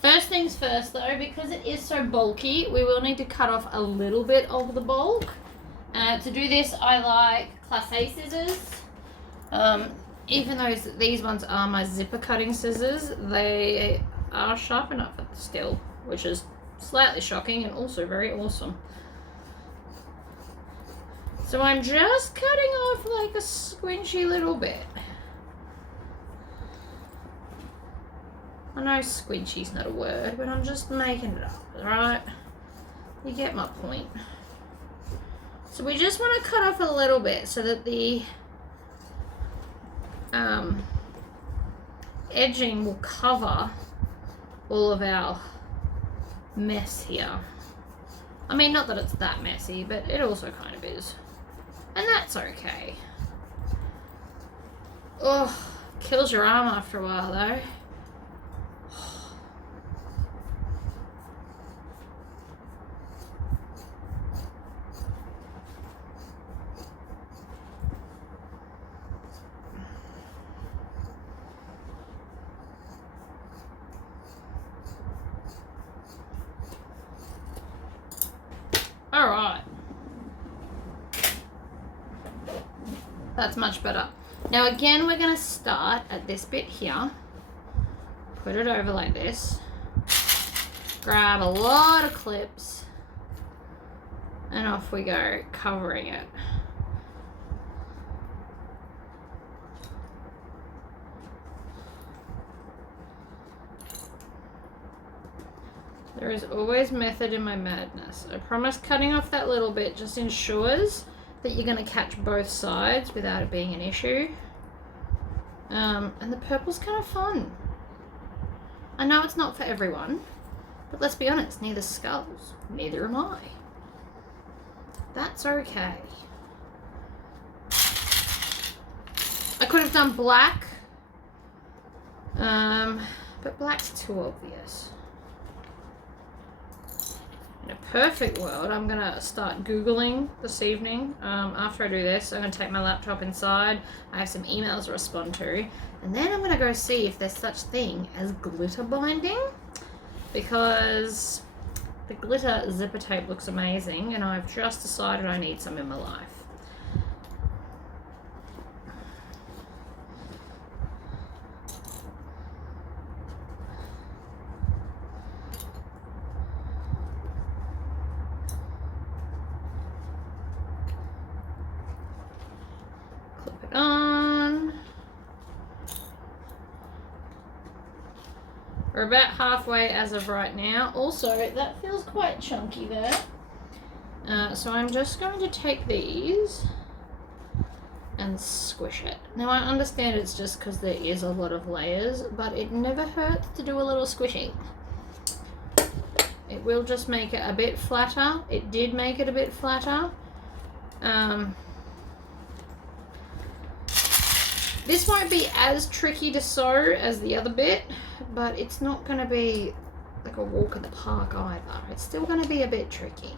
First things first though, because it is so bulky, we will need to cut off a little bit of the bulk. To do this, I like Class A scissors. Even though these ones are my zipper cutting scissors, they are sharp enough still, which is slightly shocking and also very awesome. So I'm just cutting off like a squinchy little bit. I know squinchy's not a word, but I'm just making it up, alright? You get my point. So we just want to cut off a little bit so that the edging will cover all of our mess here. I mean, not that it's that messy, but it also kind of is. And that's okay. Oh, kills your arm after a while though. Alright. That's much better. Now again, we're going to start at this bit here. Put it over like this. Grab a lot of clips. And off we go, covering it. There is always method in my madness. I promise cutting off that little bit just ensures that you're going to catch both sides without it being an issue. And the purple's kind of fun. I know it's not for everyone, but let's be honest, neither skulls, neither am I. That's okay. I could have done black, but black's too obvious. In a perfect world, I'm gonna start Googling this evening. After I do this, I'm gonna take my laptop inside. I have some emails to respond to, and then I'm gonna go see if there's such thing as glitter binding, because the glitter zipper tape looks amazing, and I've just decided I need some in my life. We're about halfway as of right now. Also, that feels quite chunky there. So I'm just going to take these and squish it. Now I understand it's just because there is a lot of layers, but it never hurts to do a little squishing. It will just make it a bit flatter. It did make it a bit flatter. This won't be as tricky to sew as the other bit, but it's not going to be like a walk in the park either. It's still going to be a bit tricky.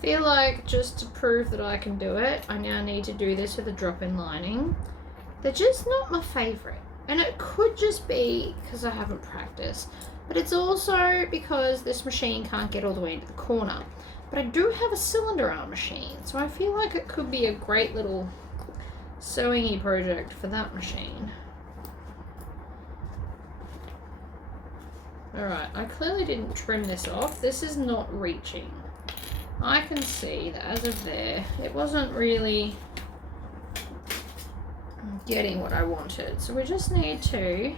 feel like just to prove that I can do it, I now need to do this with a drop-in lining. They're just not my favourite. And it could just be because I haven't practiced. But it's also because this machine can't get all the way into the corner. But I do have a cylinder arm machine, so I feel like it could be a great little sewing-y project for that machine. Alright, I clearly didn't trim this off. This is not reaching. I can see that as of there, it wasn't really getting what I wanted. So we just need to...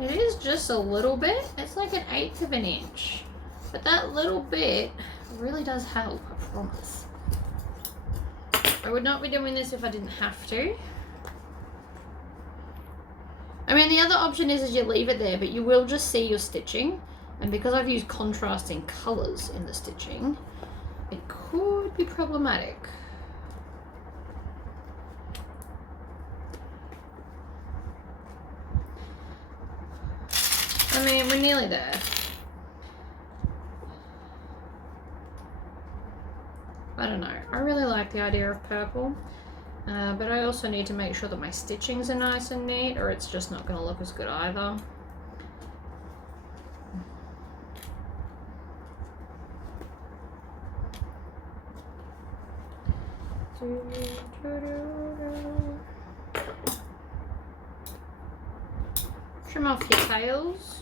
It is just a little bit. It's like 1/8 of an inch. But that little bit really does help, I promise. I would not be doing this if I didn't have to. I mean, the other option is you leave it there, but you will just see your stitching. And because I've used contrasting colours in the stitching, it could be problematic. I mean, we're nearly there. I don't know. I really like the idea of purple. But I also need to make sure that my stitchings are nice and neat, or it's just not going to look as good either. Trim off your tails.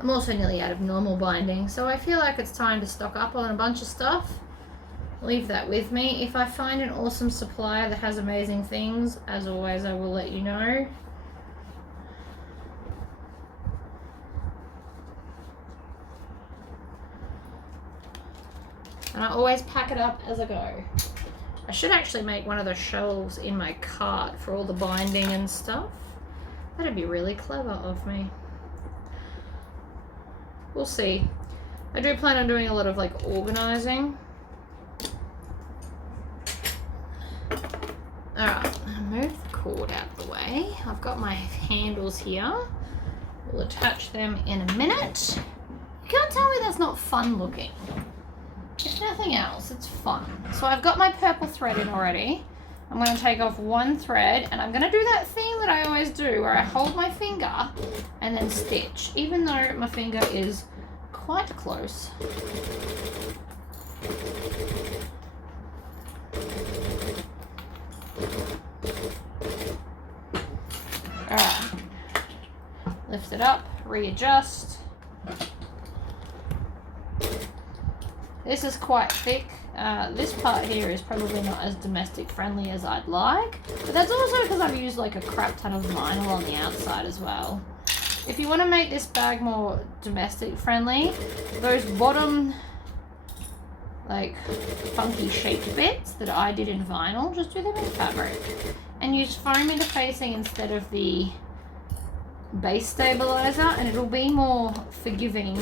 I'm also nearly out of normal binding, so I feel like it's time to stock up on a bunch of stuff. Leave that with me. If I find an awesome supplier that has amazing things, as always, I will let you know. And I always pack it up as I go. I should actually make one of the shelves in my cart for all the binding and stuff. That'd be really clever of me. We'll see. I do plan on doing a lot of like organising. Alright, move the cord out of the way. I've got my handles here. We'll attach them in a minute. You can't tell me that's not fun looking. If nothing else, it's fun. So I've got my purple thread in already. I'm going to take off one thread, and I'm going to do that thing that I always do where I hold my finger and then stitch, even though my finger is quite close. Alright, lift it up, readjust. This is quite thick. This part here is probably not as domestic friendly as I'd like, but that's also because I've used like a crap ton of vinyl on the outside as well. If you want to make this bag more domestic friendly, those bottom like funky shaped bits that I did in vinyl, just do them in fabric and use foam interfacing instead of the base stabilizer, and it'll be more forgiving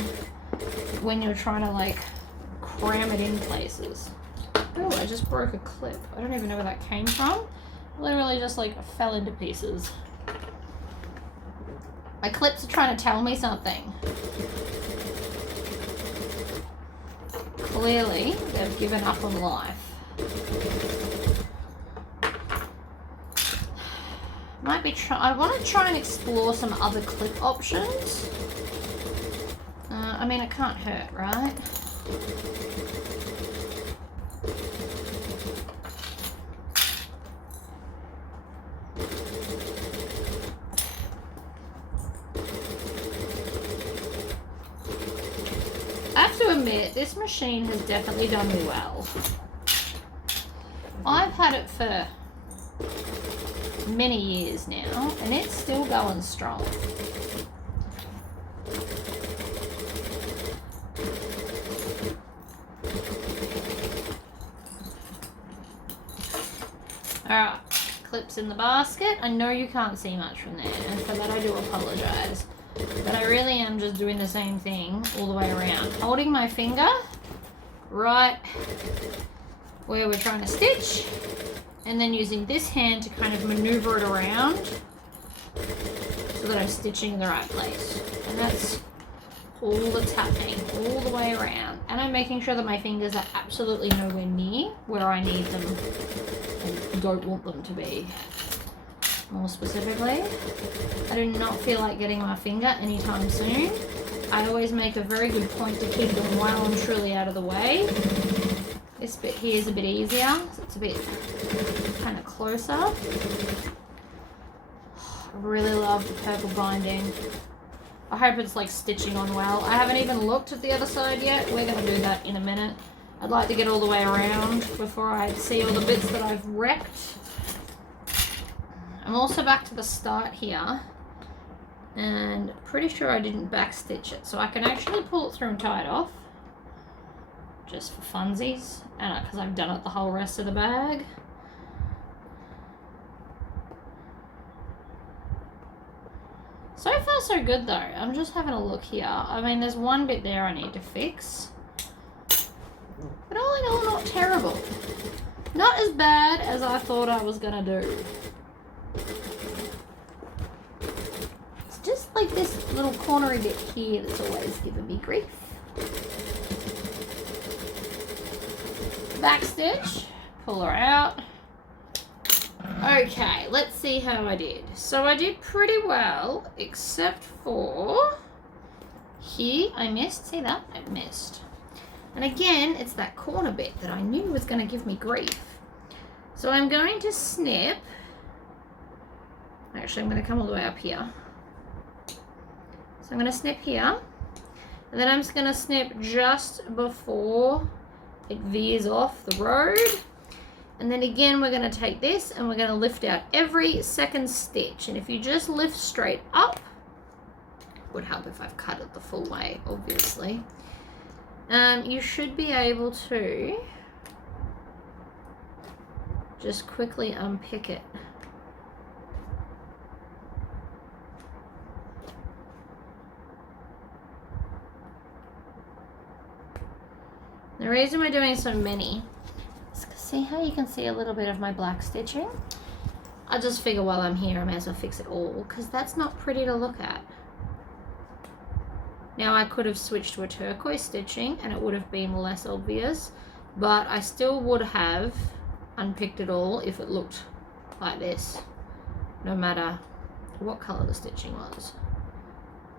when you're trying to like cram it in places. Oh, I just broke a clip. I don't even know where that came from. Literally just like fell into pieces. My clips are trying to tell me something. Clearly, they've given up on life. I want to try and explore some other clip options. I mean, it can't hurt, right? I have to admit, this machine has definitely done me well. I've had it for many years now, and it's still going strong. Alright, clips in the basket. I know you can't see much from there, and for that I do apologise. But I really am just doing the same thing all the way around. Holding my finger right where we're trying to stitch, and then using this hand to kind of maneuver it around so that I'm stitching in the right place. And that's all that's happening all the way around. And I'm making sure that my fingers are absolutely nowhere near where I need them and don't want them to be. More specifically, I do not feel like getting my finger anytime soon. I always make a very good point to keep them well and truly out of the way. This bit here is a bit easier, so it's a bit kind of closer. I really love the purple binding. I hope it's like stitching on well. I haven't even looked at the other side yet. We're going to do that in a minute. I'd like to get all the way around before I see all the bits that I've wrecked. I'm also back to the start here, and pretty sure I didn't back stitch it, so I can actually pull it through and tie it off just for funsies, and because I've done it the whole rest of the bag. So far so good though. I'm just having a look here. I mean, there's one bit there I need to fix, but all in all, not terrible. Not as bad as I thought I was gonna do. It's just like this little cornery bit here that's always giving me grief. Back stitch, pull her out. Okay, let's see how I did. So I did pretty well, except for here I missed. See that? I missed. And again, it's that corner bit that I knew was going to give me grief. So I'm going to snip. Actually, I'm going to come all the way up here. So I'm going to snip here. And then I'm just going to snip just before it veers off the road. And then again, we're going to take this and we're going to lift out every second stitch. And if you just lift straight up, would help if I've cut it the full way, obviously. You should be able to just quickly unpick it. The reason we're doing so many is because see how you can see a little bit of my black stitching? I just figure while I'm here I may as well fix it all because that's not pretty to look at. Now I could have switched to a turquoise stitching and it would have been less obvious, but I still would have unpicked it all if it looked like this, no matter what colour the stitching was,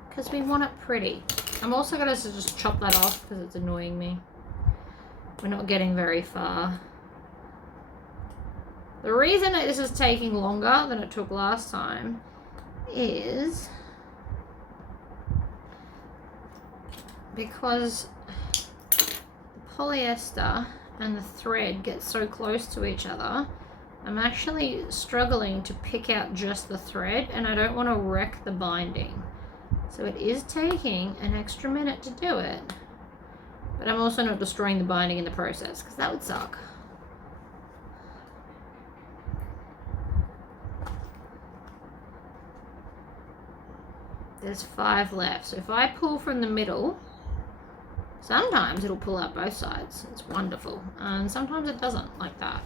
because we want it pretty. I'm also going to just chop that off because it's annoying me. We're not getting very far. The reason that this is taking longer than it took last time is because the polyester and the thread get so close to each other. I'm actually struggling to pick out just the thread and I don't want to wreck the binding. So it is taking an extra minute to do it, but I'm also not destroying the binding in the process because that would suck. There's 5 left, so if I pull from the middle, sometimes it'll pull out both sides. It's wonderful. And sometimes it doesn't, like that.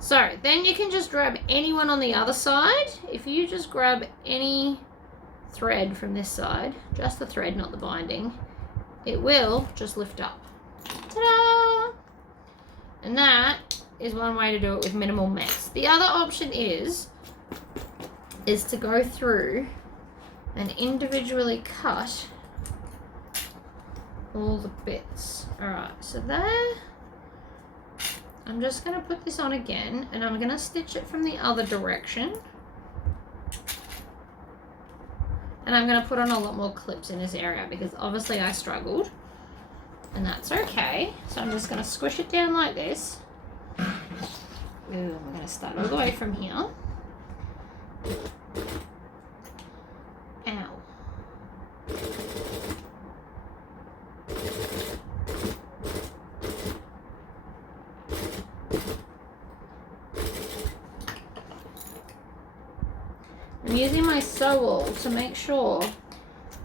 So then you can just grab anyone on the other side. If you just grab any thread from this side, just the thread, not the binding, it will just lift up. Ta-da! And that is one way to do it with minimal mess. The other option is to go through and individually cut all the bits. Alright, so there. I'm just going to put this on again and I'm going to stitch it from the other direction. And I'm going to put on a lot more clips in this area because obviously I struggled. And that's okay. So I'm just going to squish it down like this. Ooh, we're going to start all the way from here. Ow. I'm using my sew-all to make sure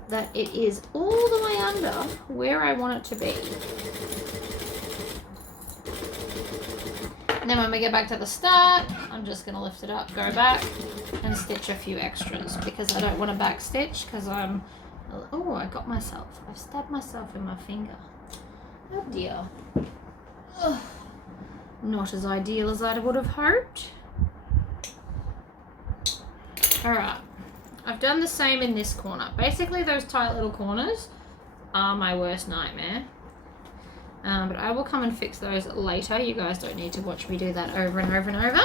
that it is all the way under where I want it to be. And then when we get back to the start, I'm just going to lift it up, go back, and stitch a few extras because I don't want to back stitch because I'm... Oh, I got myself. I've stabbed myself in my finger. Oh dear. Ugh. Not as ideal as I would have hoped. Alright. I've done the same in this corner. Basically, those tight little corners are my worst nightmare. But I will come and fix those later. You guys don't need to watch me do that over and over and over.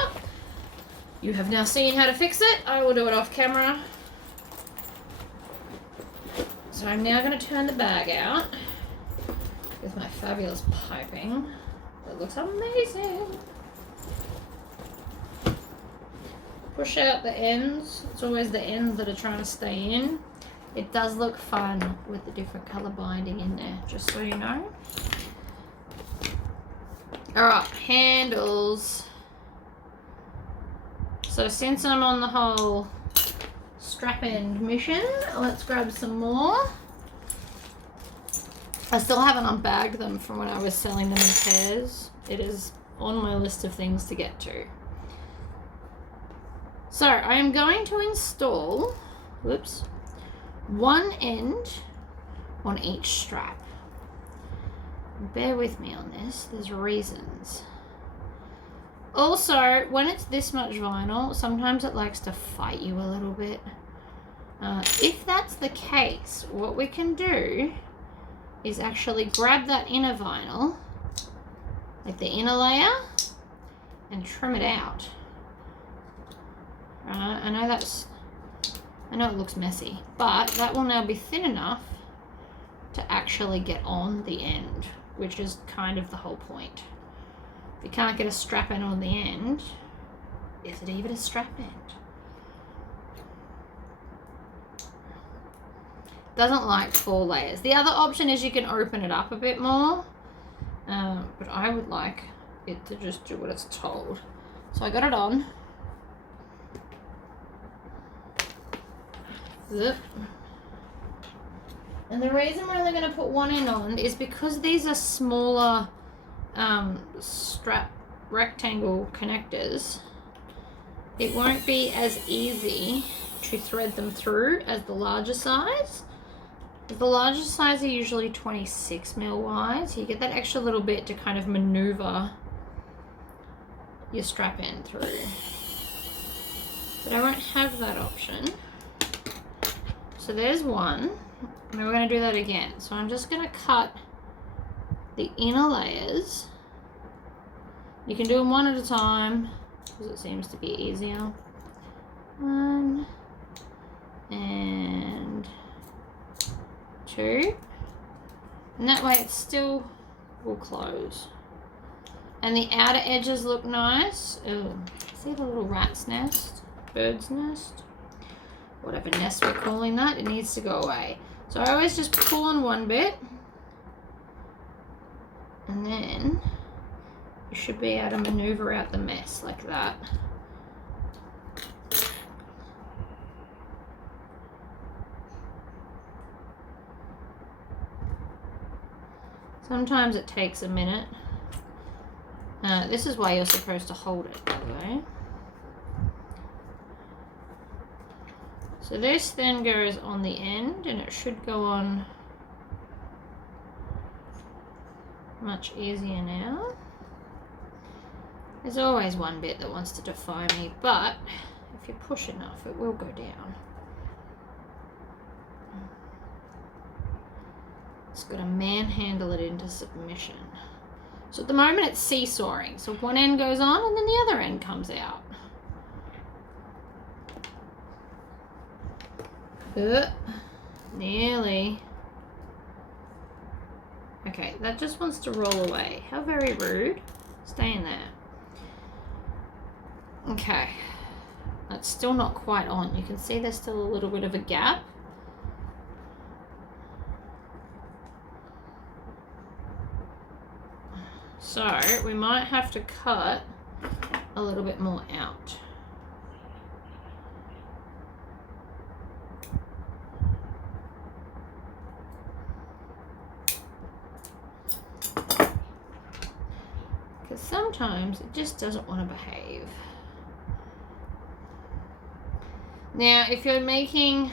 You have now seen how to fix it. I will do it off camera. So I'm now going to turn the bag out with my fabulous piping. It looks amazing. Push out the ends. It's always the ends that are trying to stay in. It does look fun with the different colour binding in there, just so you know. Alright, handles. So since I'm on the whole strap end mission, let's grab some more. I still haven't unbagged them from when I was selling them in pairs. It is on my list of things to get to. So I am going to install, one end on each strap. Bear with me on this, there's reasons. Also, when it's this much vinyl, sometimes it likes to fight you a little bit. If that's the case, what we can do is actually grab that inner vinyl, like the inner layer, and trim it out. Right, I know it looks messy, but that will now be thin enough to actually get on the end, which is kind of the whole point. If you can't get a strap end on the end, is it even a strap end? Doesn't like 4 layers. The other option is you can open it up a bit more, but I would like it to just do what it's told. So I got it on. Zip. And the reason we're only going to put one end on is because these are smaller strap rectangle connectors. It won't be as easy to thread them through as the larger size. The larger size are usually 26 mil wide, so you get that extra little bit to kind of maneuver your strap end through. But I won't have that option. So there's one, and we're going to do that again. So I'm just going to cut the inner layers. You can do them one at a time because it seems to be easier. 1 and 2, and that way it still will close. And the outer edges look nice. Ooh, see the little rat's nest, bird's nest, whatever nest we're calling that, it needs to go away. So I always just pull on one bit, and then you should be able to maneuver out the mess like that. Sometimes it takes a minute. This is why you're supposed to hold it, by the way. So this then goes on the end, and it should go on much easier now. There's always one bit that wants to defy me, but if you push enough, it will go down. It's got to manhandle it into submission. So at the moment it's seesawing. So one end goes on and then the other end comes out. Nearly. Okay, that just wants to roll away. How very rude. Stay in there. Okay. That's still not quite on. You can see there's still a little bit of a gap. So we might have to cut a little bit more out. times it just doesn't want to behave. Now, if you're making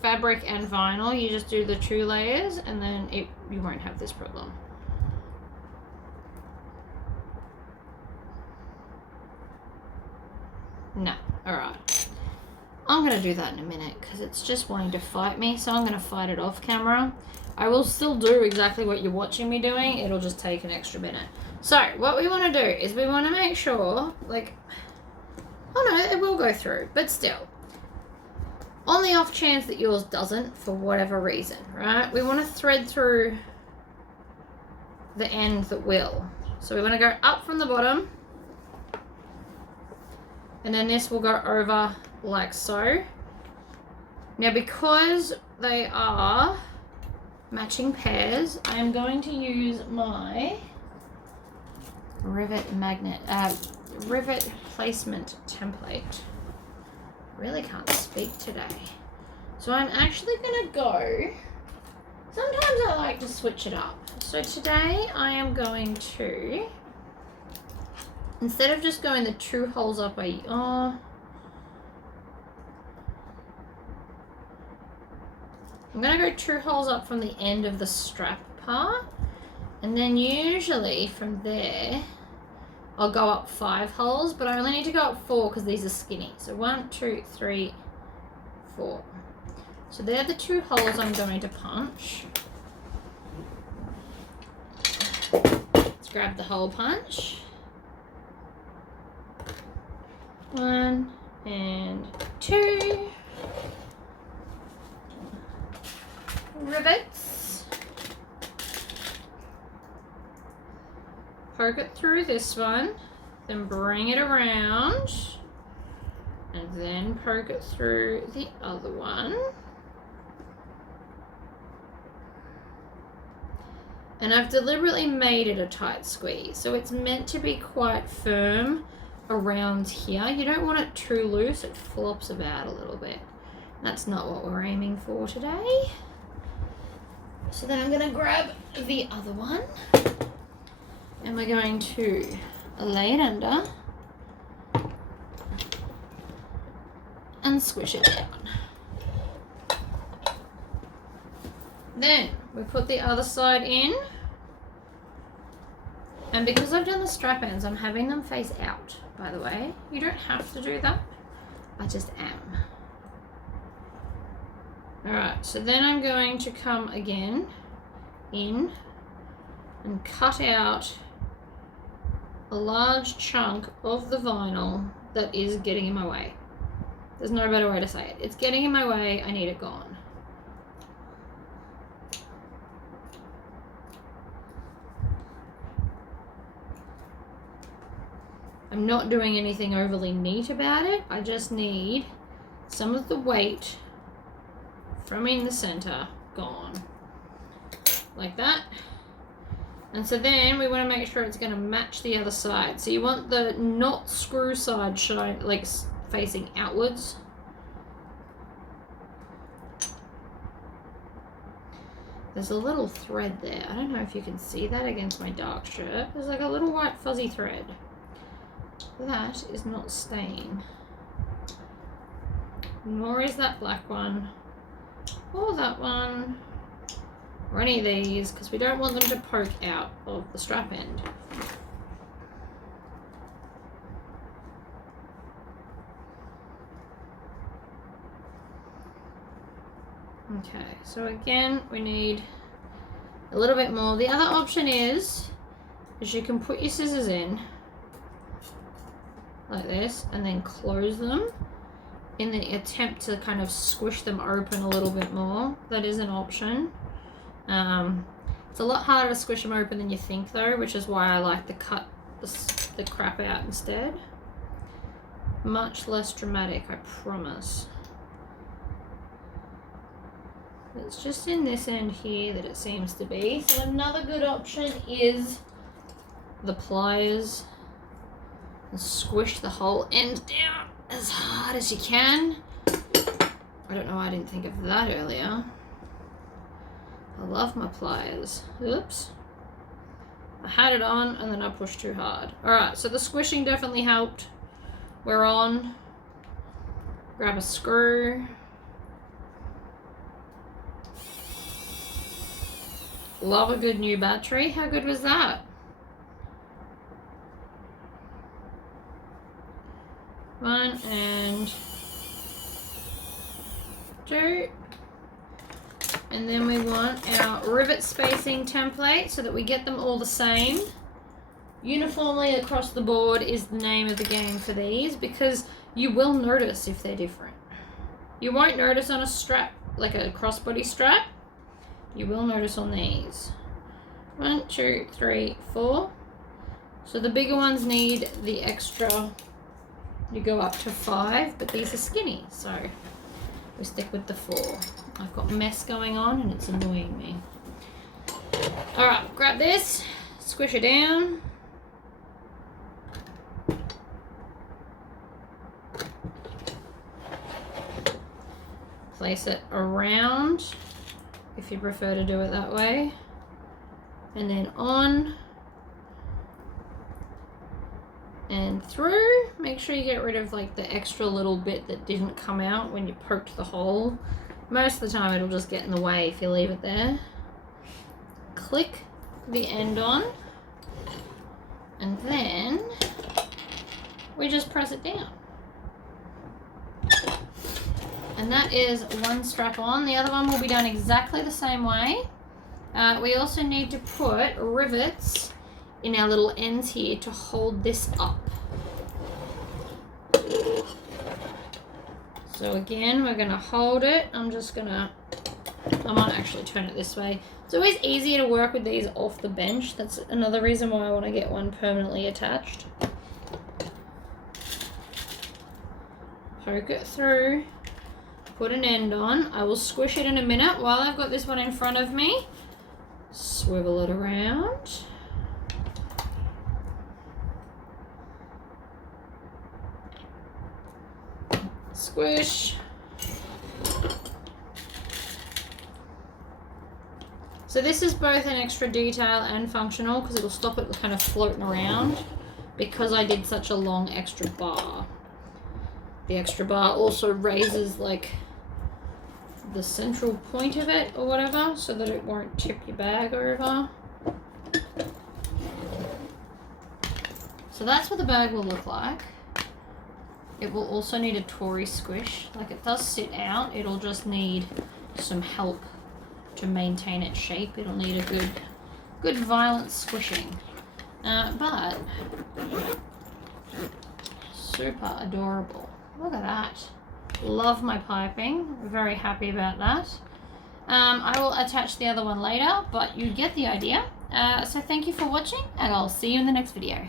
fabric and vinyl, you just do the 2 layers and then you won't have this problem. No, alright. I'm going to do that in a minute because it's just wanting to fight me, so I'm going to fight it off camera. I will still do exactly what you're watching me doing, it'll just take an extra minute. So, what we want to do is we want to make sure, like, oh no, it will go through, but still. On the off chance that yours doesn't, for whatever reason, right? We want to thread through the end that will. So we want to go up from the bottom. And then this will go over like so. Now, because they are matching pairs, I am going to use my rivet placement template. Really can't speak today. So I'm actually going to go, sometimes I like to switch it up. So today I am going to, instead of just going the 2 holes up, I'm going to go 2 holes up from the end of the strap part, and then usually from there I'll go up 5 holes, but I only need to go up 4 because these are skinny. So 1, 2, 3, 4. So they're the 2 holes I'm going to punch. Let's grab the hole punch. 1 and 2. Rivets. Poke it through this one, then bring it around, and then poke it through the other one. And I've deliberately made it a tight squeeze, so it's meant to be quite firm around here. You don't want it too loose, it flops about a little bit. That's not what we're aiming for today. So then I'm going to grab the other one. And we're going to lay it under and squish it down. Then we put the other side in. And because I've done the strap ends, I'm having them face out, by the way. You don't have to do that. I just am. Alright, so then I'm going to come again in and cut out a large chunk of the vinyl that is getting in my way. There's no better way to say it. It's getting in my way, I need it gone. I'm not doing anything overly neat about it. I just need some of the weight from in the center gone. Like that. And so then we want to make sure it's going to match the other side. So you want the not screw side like facing outwards. There's a little thread there. I don't know if you can see that against my dark shirt. There's like a little white fuzzy thread. That is not staying. Nor is that black one. Or that one. Or any of these, because we don't want them to poke out of the strap end. Okay, so again, we need a little bit more. The other option is you can put your scissors in like this and then close them in the attempt to kind of squish them open a little bit more. That is an option. It's a lot harder to squish them open than you think though, which is why I like to cut the crap out instead. Much less dramatic, I promise. It's just in this end here that it seems to be. So another good option is the pliers. And squish the whole end down as hard as you can. I don't know why I didn't think of that earlier. I love my pliers. Oops. I had it on and then I pushed too hard. Alright, so the squishing definitely helped. We're on. Grab a screw. Love a good new battery. How good was that? One and two. And then we want our rivet spacing template so that we get them all the same. Uniformly across the board is the name of the game for these, because you will notice if they're different. You won't notice on a strap, like a crossbody strap. You will notice on these. 1, 2, 3, 4. So the bigger ones need the extra. You go up to 5, but these are skinny, so we stick with the 4. I've got mess going on and it's annoying me. Alright, grab this, squish it down. Place it around, if you prefer to do it that way. And then on. And through. Make sure you get rid of like the extra little bit that didn't come out when you poked the hole. Most of the time it'll just get in the way if you leave it there. Click the end on. And then we just press it down. And that is one strap on. The other one will be done exactly the same way. We also need to put rivets in our little ends here to hold this up. So again, we're gonna hold it. I might actually turn it this way. It's always easier to work with these off the bench. That's another reason why I want to get one permanently attached. Poke it through, put an end on. I will squish it in a minute. While I've got this one in front of me, swivel it around. Squish. So this is both an extra detail and functional because it'll stop it kind of floating around because I did such a long extra bar. The extra bar also raises like the central point of it or whatever so that it won't tip your bag over. So that's what the bag will look like. It will also need a Tory squish. Like it does sit out, it'll just need some help to maintain its shape. It'll need a good violent squishing. But super adorable. Look at that. Love my piping. Very happy about that. I will attach the other one later, but you get the idea. So thank you for watching, and I'll see you in the next video.